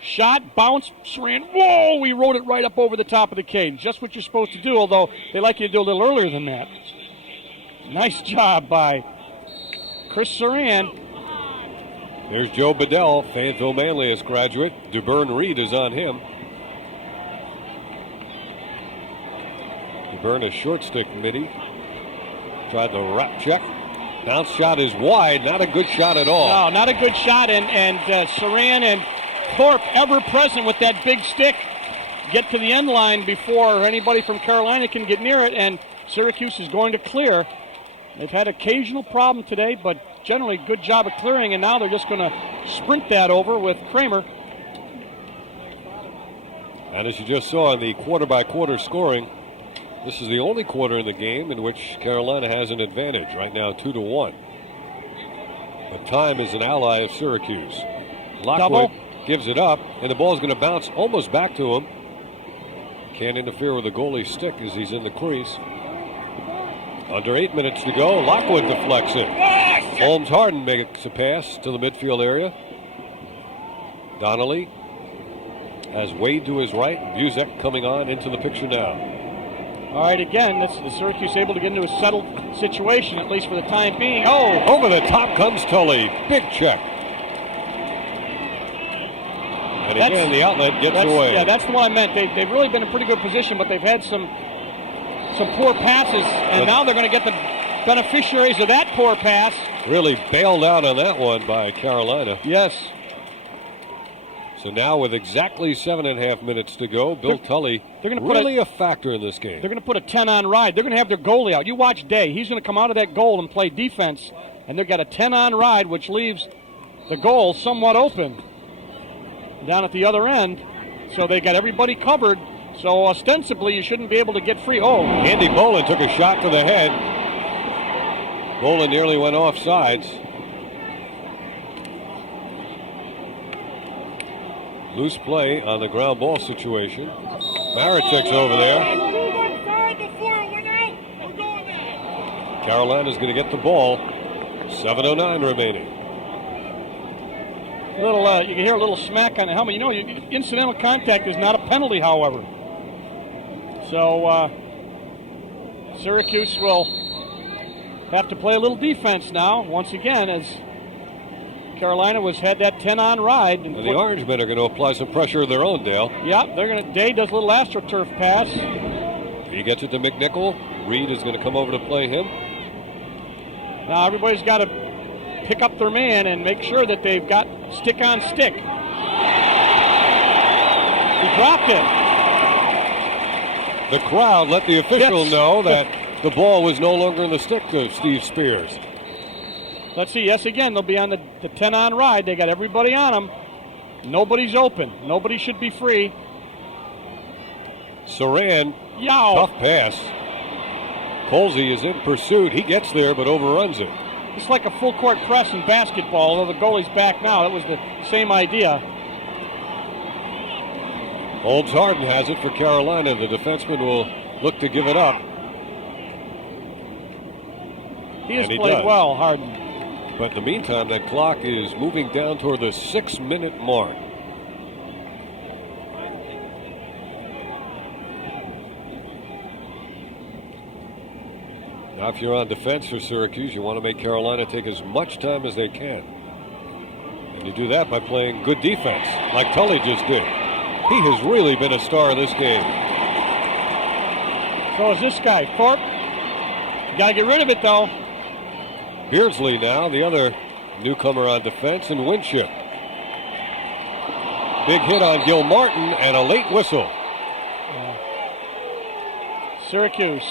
Shot, bounce, Saran. Whoa, he rode it right up over the top of the cage. Just what you're supposed to do, although they like you to do a little earlier than that. Nice job by Chris Saran. There's Joe Bedell, Fayetteville Manlius graduate. DeBurn Reed is on him. DeBurn, a short stick midi. Tried the wrap check. Bounce shot is wide. Not a good shot at all. No, not a good shot. And Saran and Thorpe, ever present with that big stick, get to the end line before anybody from Carolina can get near it. And Syracuse is going to clear. They've had occasional problem today, but generally good job of clearing. And now they're just going to sprint that over with Kramer. And as you just saw in the quarter-by-quarter scoring, this is the only quarter in the game in which Carolina has an advantage. Right now, 2-1. But time is an ally of Syracuse. Lockwood gives it up, and the ball is going to bounce almost back to him. Can't interfere with the goalie's stick as he's in the crease. Under 8 minutes to go. Lockwood deflects it. Holmes Harden makes a pass to the midfield area. Donnelly has Wade to his right. Buzek coming on into the picture now. All right, again, this is Syracuse able to get into a settled situation, at least for the time being. Oh! Over the top comes Tully. Big check. And again, the outlet gets away. Yeah, that's the one I meant. They've really been in pretty good position, but they've had some poor passes, and now they're going to get the beneficiaries of that poor pass. Really bailed out on that one by Carolina. Yes. So now with exactly 7.5 minutes to go, Bill Tully really a factor in this game. They're going to put a 10-on ride. They're going to have their goalie out. You watch Day. He's going to come out of that goal and play defense, and they've got a 10-on ride, which leaves the goal somewhat open down at the other end. So they got everybody covered. So ostensibly, you shouldn't be able to get free. Oh, Andy Bolin took a shot to the head. Bolin nearly went off sides. Loose play on the ground ball situation. Marichek's over there. Carolina's going to get the ball. 7:09 remaining. You can hear a little smack on the helmet. You know, incidental contact is not a penalty, however. So Syracuse will have to play a little defense now, once again, as Carolina had that 10-on ride. And the Orange men are going to apply some pressure of their own, Dale. Yeah, Day does a little AstroTurf pass. He gets it to McNichol. Reed is going to come over to play him. Now everybody's got to pick up their man and make sure that they've got stick on stick. He dropped it. The crowd let the official know that the ball was no longer in the stick of Steve Spears. Let's see. Yes, again, they'll be on the 10-on ride. They got everybody on them. Nobody's open. Nobody should be free. Saran, Yow. tough pass. Colsey is in pursuit. He gets there but overruns it. It's like a full court press in basketball, although the goalie's back now. That was the same idea. Holmes Harden has it for Carolina. The defenseman will look to give it up. He has And he played does. well, Harden. But in the meantime, that clock is moving down toward the 6-minute mark. Now, if you're on defense for Syracuse, you want to make Carolina take as much time as they can. And you do that by playing good defense, like Tully just did. He has really been a star in this game. So is this guy, Thorpe. You got to get rid of it, though. Beardsley now, the other newcomer on defense, and Winship. Big hit on Gil Martin and a late whistle. Syracuse.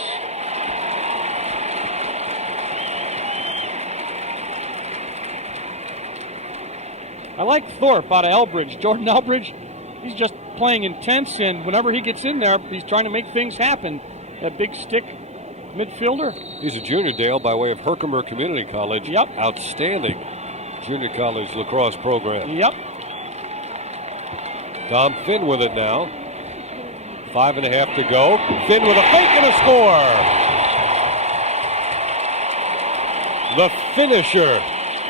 I like Thorpe out of Elbridge. Jordan Elbridge, he's just playing intense, and whenever he gets in there, he's trying to make things happen. That big stick midfielder. He's a junior, Dale, by way of Herkimer Community College. Yep. Outstanding junior college lacrosse program. Yep. Dom Finn with it now. 5.5 to go. Finn with a fake and a score. The finisher,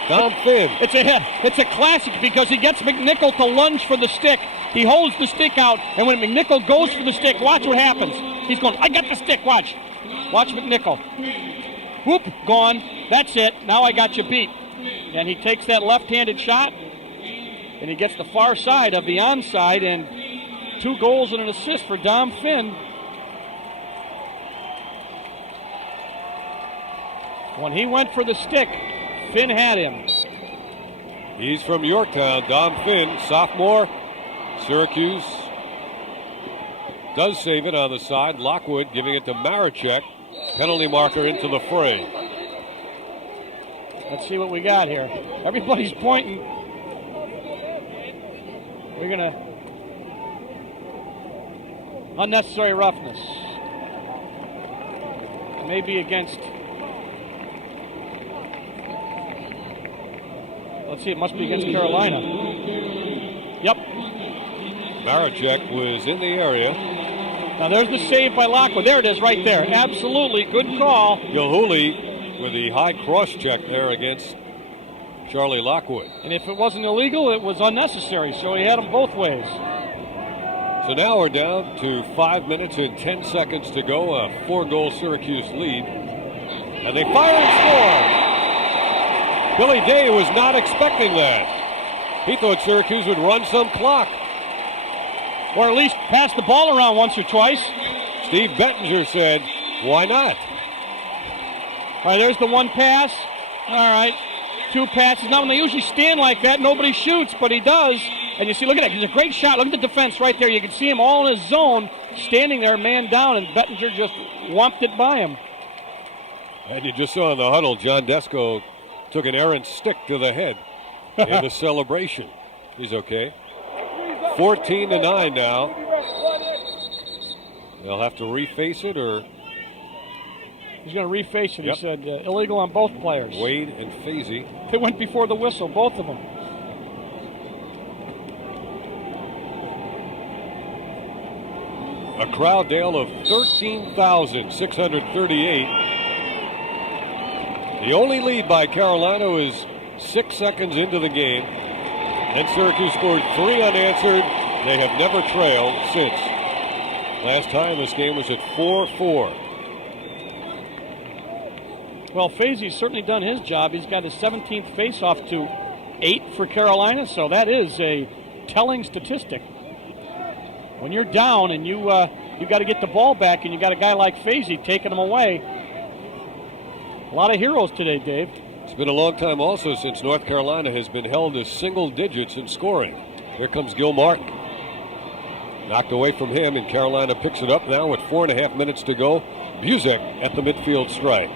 Dom Finn. It's a classic because he gets McNichol to lunge for the stick. He holds the stick out, and when McNichol goes for the stick, watch what happens. He's going, I got the stick, watch. Watch McNichol. Whoop, gone. That's it. Now I got you beat. And he takes that left-handed shot, and he gets the far side of the onside, and 2 goals and an assist for Dom Finn. When he went for the stick, Finn had him. He's from Yorktown, Dom Finn, sophomore. Syracuse does save it on the side. Lockwood giving it to Marichek. Penalty marker into the fray. Let's see what we got here. Everybody's pointing. We're going to... Unnecessary roughness. Maybe against... Let's see, it must be against Carolina. Yep. Marichek was in the area. Now there's the save by Lockwood. There it is right there. Absolutely good call. Gilhooly with the high cross check there against Charlie Lockwood. And if it wasn't illegal, it was unnecessary. So he had them both ways. So now we're down to 5 minutes and 10 seconds to go. A 4-goal Syracuse lead. And they fire and score. Billy Day was not expecting that. He thought Syracuse would run some clock. Or at least pass the ball around once or twice. Steve Bettinger said, why not? All right, there's the one pass. All right, 2 passes. Now, when they usually stand like that, nobody shoots, but he does. And you see, look at that. It's a great shot. Look at the defense right there. You can see him all in his zone, standing there, man down, and Bettinger just whomped it by him. And you just saw in the huddle, John Desco took an errant stick to the head in the celebration. He's okay. 14-9 now. They'll have to reface it, or He's going to reface it. Yep. He said illegal on both players. Wade and Fazy. They went before the whistle, both of them. A crowd, Dale, of 13,638. The only lead by Carolina was 6 seconds into the game. And Syracuse scored 3 unanswered. They have never trailed since. Last time this game was at 4-4. Well, Fazy's certainly done his job. He's got his 17th faceoff to 8 for Carolina, so that is a telling statistic. When you're down and you got to get the ball back, and you got a guy like Fazy taking them away. A lot of heroes today, Dave. It's been a long time also since North Carolina has been held to single digits in scoring. Here comes Gil Martin. Knocked away from him, and Carolina picks it up now with 4.5 minutes to go. Buzek at the midfield stripe.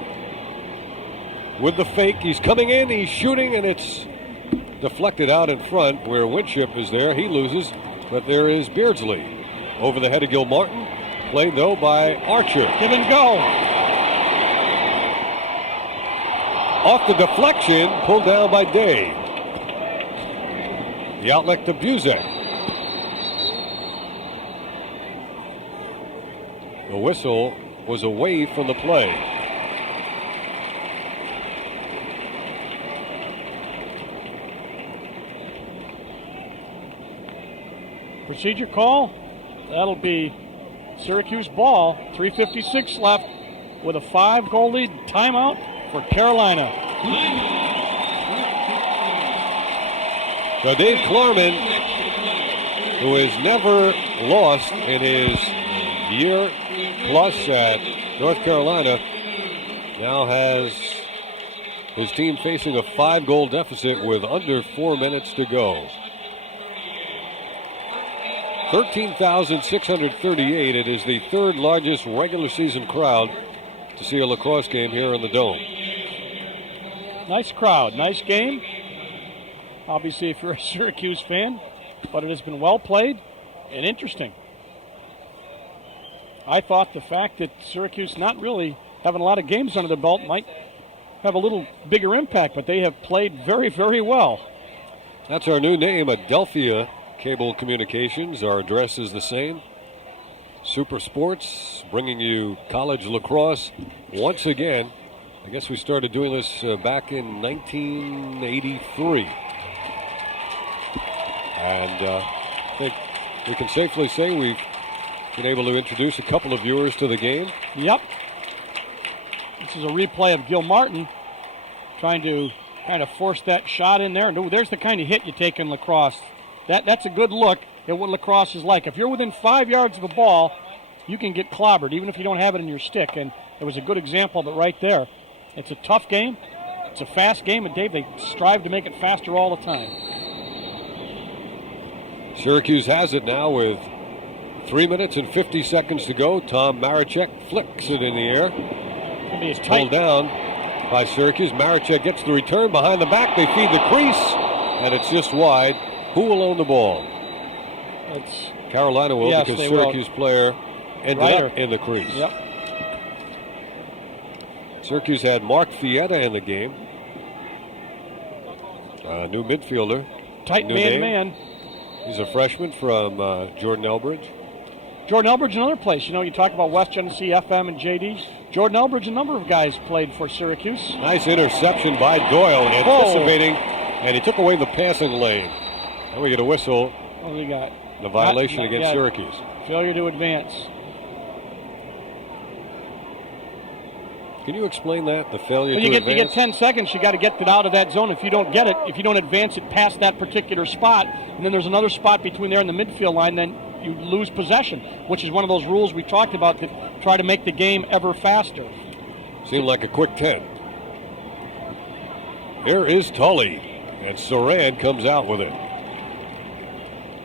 With the fake, he's coming in, he's shooting, and it's deflected out in front where Winship is there. He loses, but there is Beardsley. Over the head of Gil Martin. Played, though, by Archer. Give and go. Off the deflection, pulled down by Day. The outlet to Buzek. The whistle was away from the play. Procedure call. That'll be Syracuse ball. 3:56 left with a 5-goal lead. Timeout for Carolina. So Dave Klarman, who has never lost in his year plus at North Carolina, now has his team facing a 5-goal deficit with under 4 minutes to go. 13,638. It is the third largest regular season crowd to see a lacrosse game here in the Dome. Nice crowd, nice game. Obviously, if you're a Syracuse fan, but it has been well played and interesting. I thought the fact that Syracuse not really having a lot of games under their belt might have a little bigger impact, but they have played very, very well. That's our new name, Adelphia Cable Communications. Our address is the same. Super Sports, bringing you college lacrosse once again. I guess we started doing this back in 1983. And I think we can safely say we've been able to introduce a couple of viewers to the game. Yep. This is a replay of Gil Martin trying to kind of force that shot in there. And there's the kind of hit you take in lacrosse. That's a good look at what lacrosse is like. If you're within 5 yards of a ball, you can get clobbered, even if you don't have it in your stick. And it was a good example of it right there. It's a tough game. It's a fast game. And, Dave, they strive to make it faster all the time. Syracuse has it now with 3 minutes and 50 seconds to go. Tom Maricek flicks it in the air. It's pulled down by Syracuse. Maricek gets the return behind the back. They feed the crease, and it's just wide. Who will own the ball? It's Carolina will, yes, because Syracuse player ended up in the crease. Yep. Syracuse had Mark Fietta in the game. New midfielder. Tight new man. He's a freshman from Jordan Elbridge. Jordan Elbridge, another place. You know, you talk about West Genesee, FM, and JD. Jordan Elbridge, a number of guys played for Syracuse. Nice interception by Doyle, and anticipating, and he took away the passing lane. And we get a whistle. What do we got? The violation against Syracuse. Failure to advance. Can you explain that? The failure to advance? You get 10 seconds. You got to get it out of that zone. If you don't get it, if you don't advance it past that particular spot, and then there's another spot between there and the midfield line, then you lose possession, which is one of those rules we talked about that try to make the game ever faster. Seemed like a quick 10. Here is Tully, and Saran comes out with it.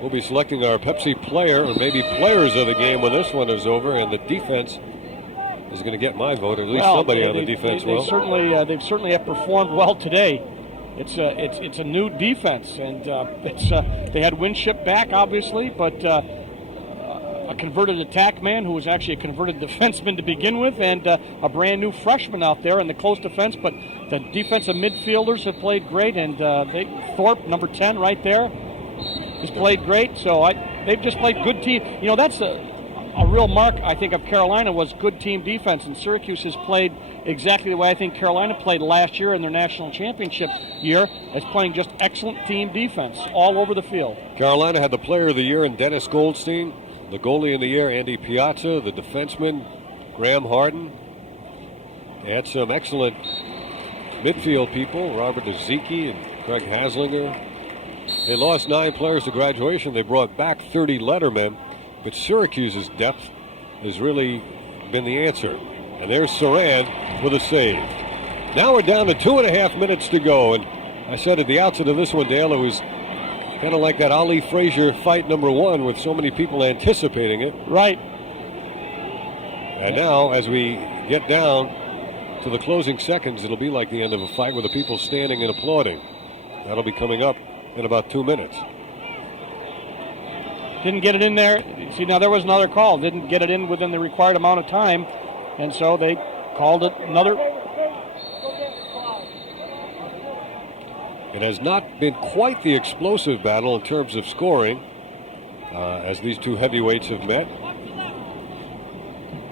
We'll be selecting our Pepsi player, or maybe players of the game when this one is over, and the defense is going to get my vote, or at least somebody on the defense will. They've certainly have performed well today. It's a new defense, and they had Winship back, obviously, but a converted attack man who was actually a converted defenseman to begin with, and a brand new freshman out there in the close defense. But the defensive midfielders have played great, and Thorpe, number 10 right there, has played great. So they've just played good team. You know, that's a real mark, I think, of Carolina was good team defense, and Syracuse has played exactly the way I think Carolina played last year in their national championship year, as playing just excellent team defense all over the field. Carolina had the player of the year in Dennis Goldstein, the goalie of the year, Andy Piazza, the defenseman, Graham Harden. They had some excellent midfield people, Robert Dezicki and Craig Haslinger. They lost 9 players to graduation. They brought back 30 lettermen, but Syracuse's depth has really been the answer. And there's Saran with a save. Now we're down to 2.5 minutes to go, and I said at the outset of this one, Dale, it was kind of like that Ali Frazier fight number 1 with so many people anticipating it. Right. And now, as we get down to the closing seconds, it'll be like the end of a fight with the people standing and applauding. That'll be coming up in about 2 minutes. Didn't get it in there. See, now there was another call. Didn't get it in within the required amount of time, and so they called it another. It has not been quite the explosive battle in terms of scoring as these two heavyweights have met.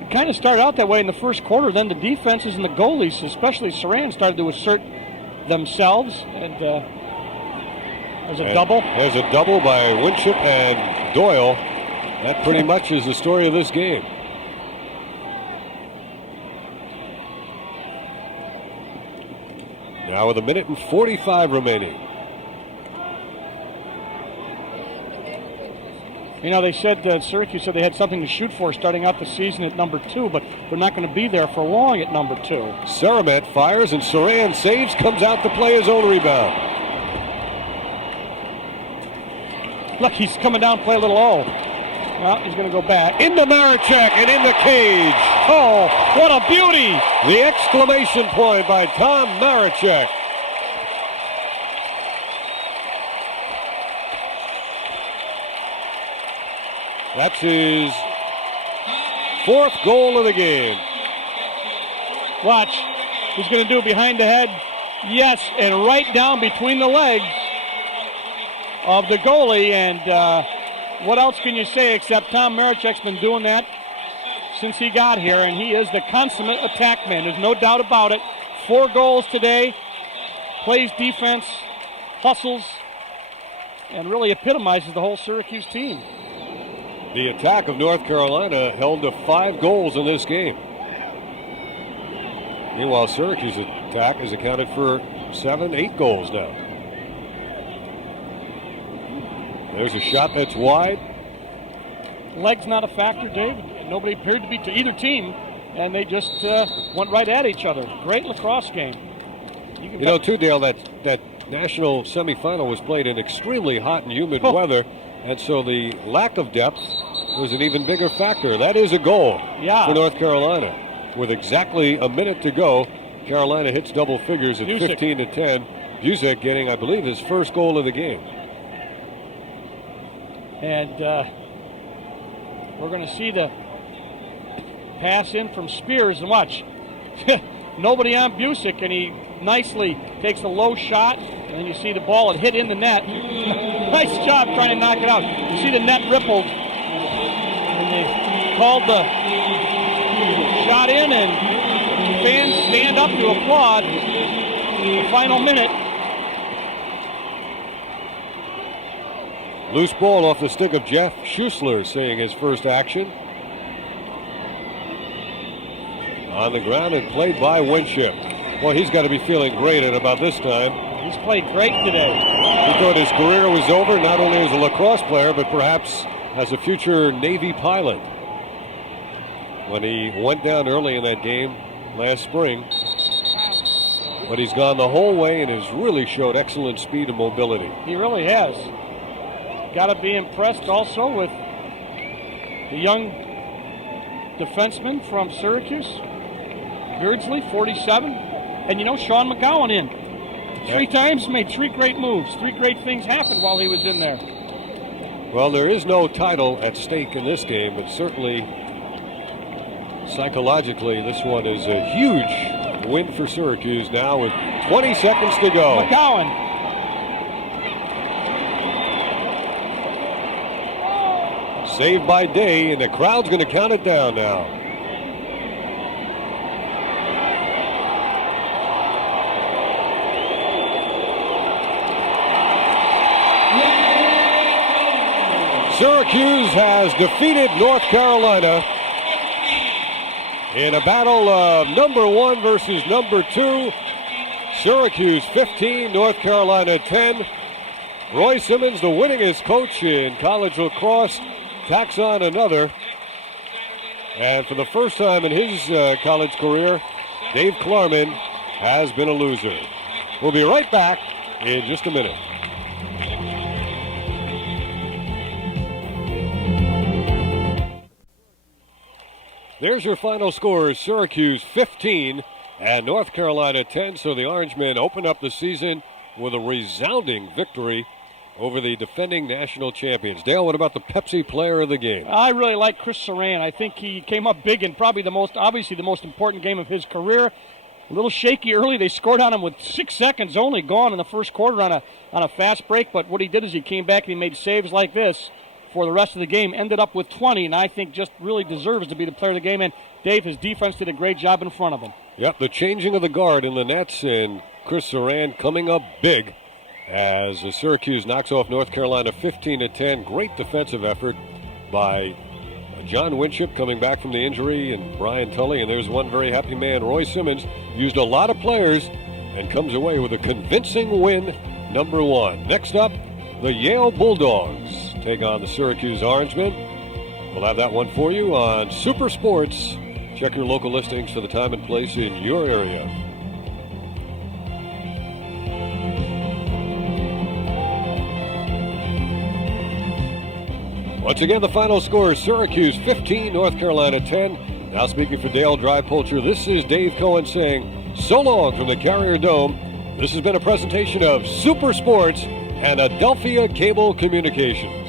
It kind of started out that way in the first quarter. Then the defenses and the goalies, especially Saran, started to assert themselves. And there's a double. There's a double by Winship and Doyle. That pretty much is the story of this game. Now with 1:45 remaining. You know, they said, Syracuse said they had something to shoot for starting out the season at number 2, but they're not going to be there for long at number 2. Saramet fires and Saran saves, comes out to play his own rebound. Look, he's coming down, play a little O. Well, he's going to go back. Into Maricek and in the cage. Oh, what a beauty! The exclamation point by Tom Maricek. That's his 4th goal of the game. Watch. He's going to do it behind the head. Yes, and right down between the legs of the goalie. And what else can you say except Tom Maricek's been doing that since he got here, and he is the consummate attack man. There's no doubt about it. 4 goals today. Plays defense, hustles, and really epitomizes the whole Syracuse team. The attack of North Carolina held to 5 goals in this game. Meanwhile, Syracuse's attack has accounted for 7, 8 goals now. There's a shot that's wide. Legs not a factor, Dave. Nobody appeared to be to either team, and they just went right at each other. Great lacrosse game. You know, too, Dale, that national semifinal was played in extremely hot and humid weather, and so the lack of depth was an even bigger factor. That is a goal for North Carolina. With exactly a minute to go, Carolina hits double figures at 15-10. Busick getting, I believe, his first goal of the game. And we're going to see the pass in from Spears, and watch. Nobody on Busick, and he nicely takes a low shot, and then you see the ball hit in the net. Nice job trying to knock it out. You see the net rippled, and they called the shot in, and fans stand up to applaud the final minute. Loose ball off the stick of Jeff Schussler, seeing his first action. On the ground and played by Winship. Boy, he's got to be feeling great at about this time. He's played great today. He thought his career was over, not only as a lacrosse player, but perhaps as a future Navy pilot. When he went down early in that game last spring. But he's gone the whole way and has really showed excellent speed and mobility. He really has. Got to be impressed also with the young defenseman from Syracuse, Beardsley, 47. And you know, Sean McGowan in. 3 times, made 3 great moves. 3 great things happened while he was in there. Well, there is no title at stake in this game, but certainly psychologically, this one is a huge win for Syracuse now with 20 seconds to go. McGowan. Saved by Day, and the crowd's going to count it down now. Syracuse has defeated North Carolina in a battle of number 1 versus number 2. Syracuse 15, North Carolina 10. Roy Simmons, the winningest coach in college lacrosse, tacks on another. And for the first time in his college career, Dave Klarman has been a loser. We'll be right back in just a minute. There's your final score. Syracuse 15 and North Carolina 10. So the Orangemen open up the season with a resounding victory over the defending national champions. Dale, what about the Pepsi player of the game? I really like Chris Saran. I think he came up big in probably the most important game of his career. A little shaky early. They scored on him with 6 seconds only gone in the first quarter on a fast break. But what he did is he came back and he made saves like this for the rest of the game. Ended up with 20, and I think just really deserves to be the player of the game. And Dave, his defense did a great job in front of him. Yep, the changing of the guard in the nets, and Chris Saran coming up big as Syracuse knocks off North Carolina 15-10. Great defensive effort by John Winship coming back from the injury, and Brian Tully. And there's one very happy man, Roy Simmons, used a lot of players and comes away with a convincing win, number 1. Next up, the Yale Bulldogs take on the Syracuse Orangemen. We'll have that one for you on Super Sports. Check your local listings for the time and place in your area. Once again, the final score is Syracuse 15, North Carolina 10. Now speaking for Dale Dry-Polcher, this is Dave Cohen saying so long from the Carrier Dome. This has been a presentation of Super Sports and Adelphia Cable Communications.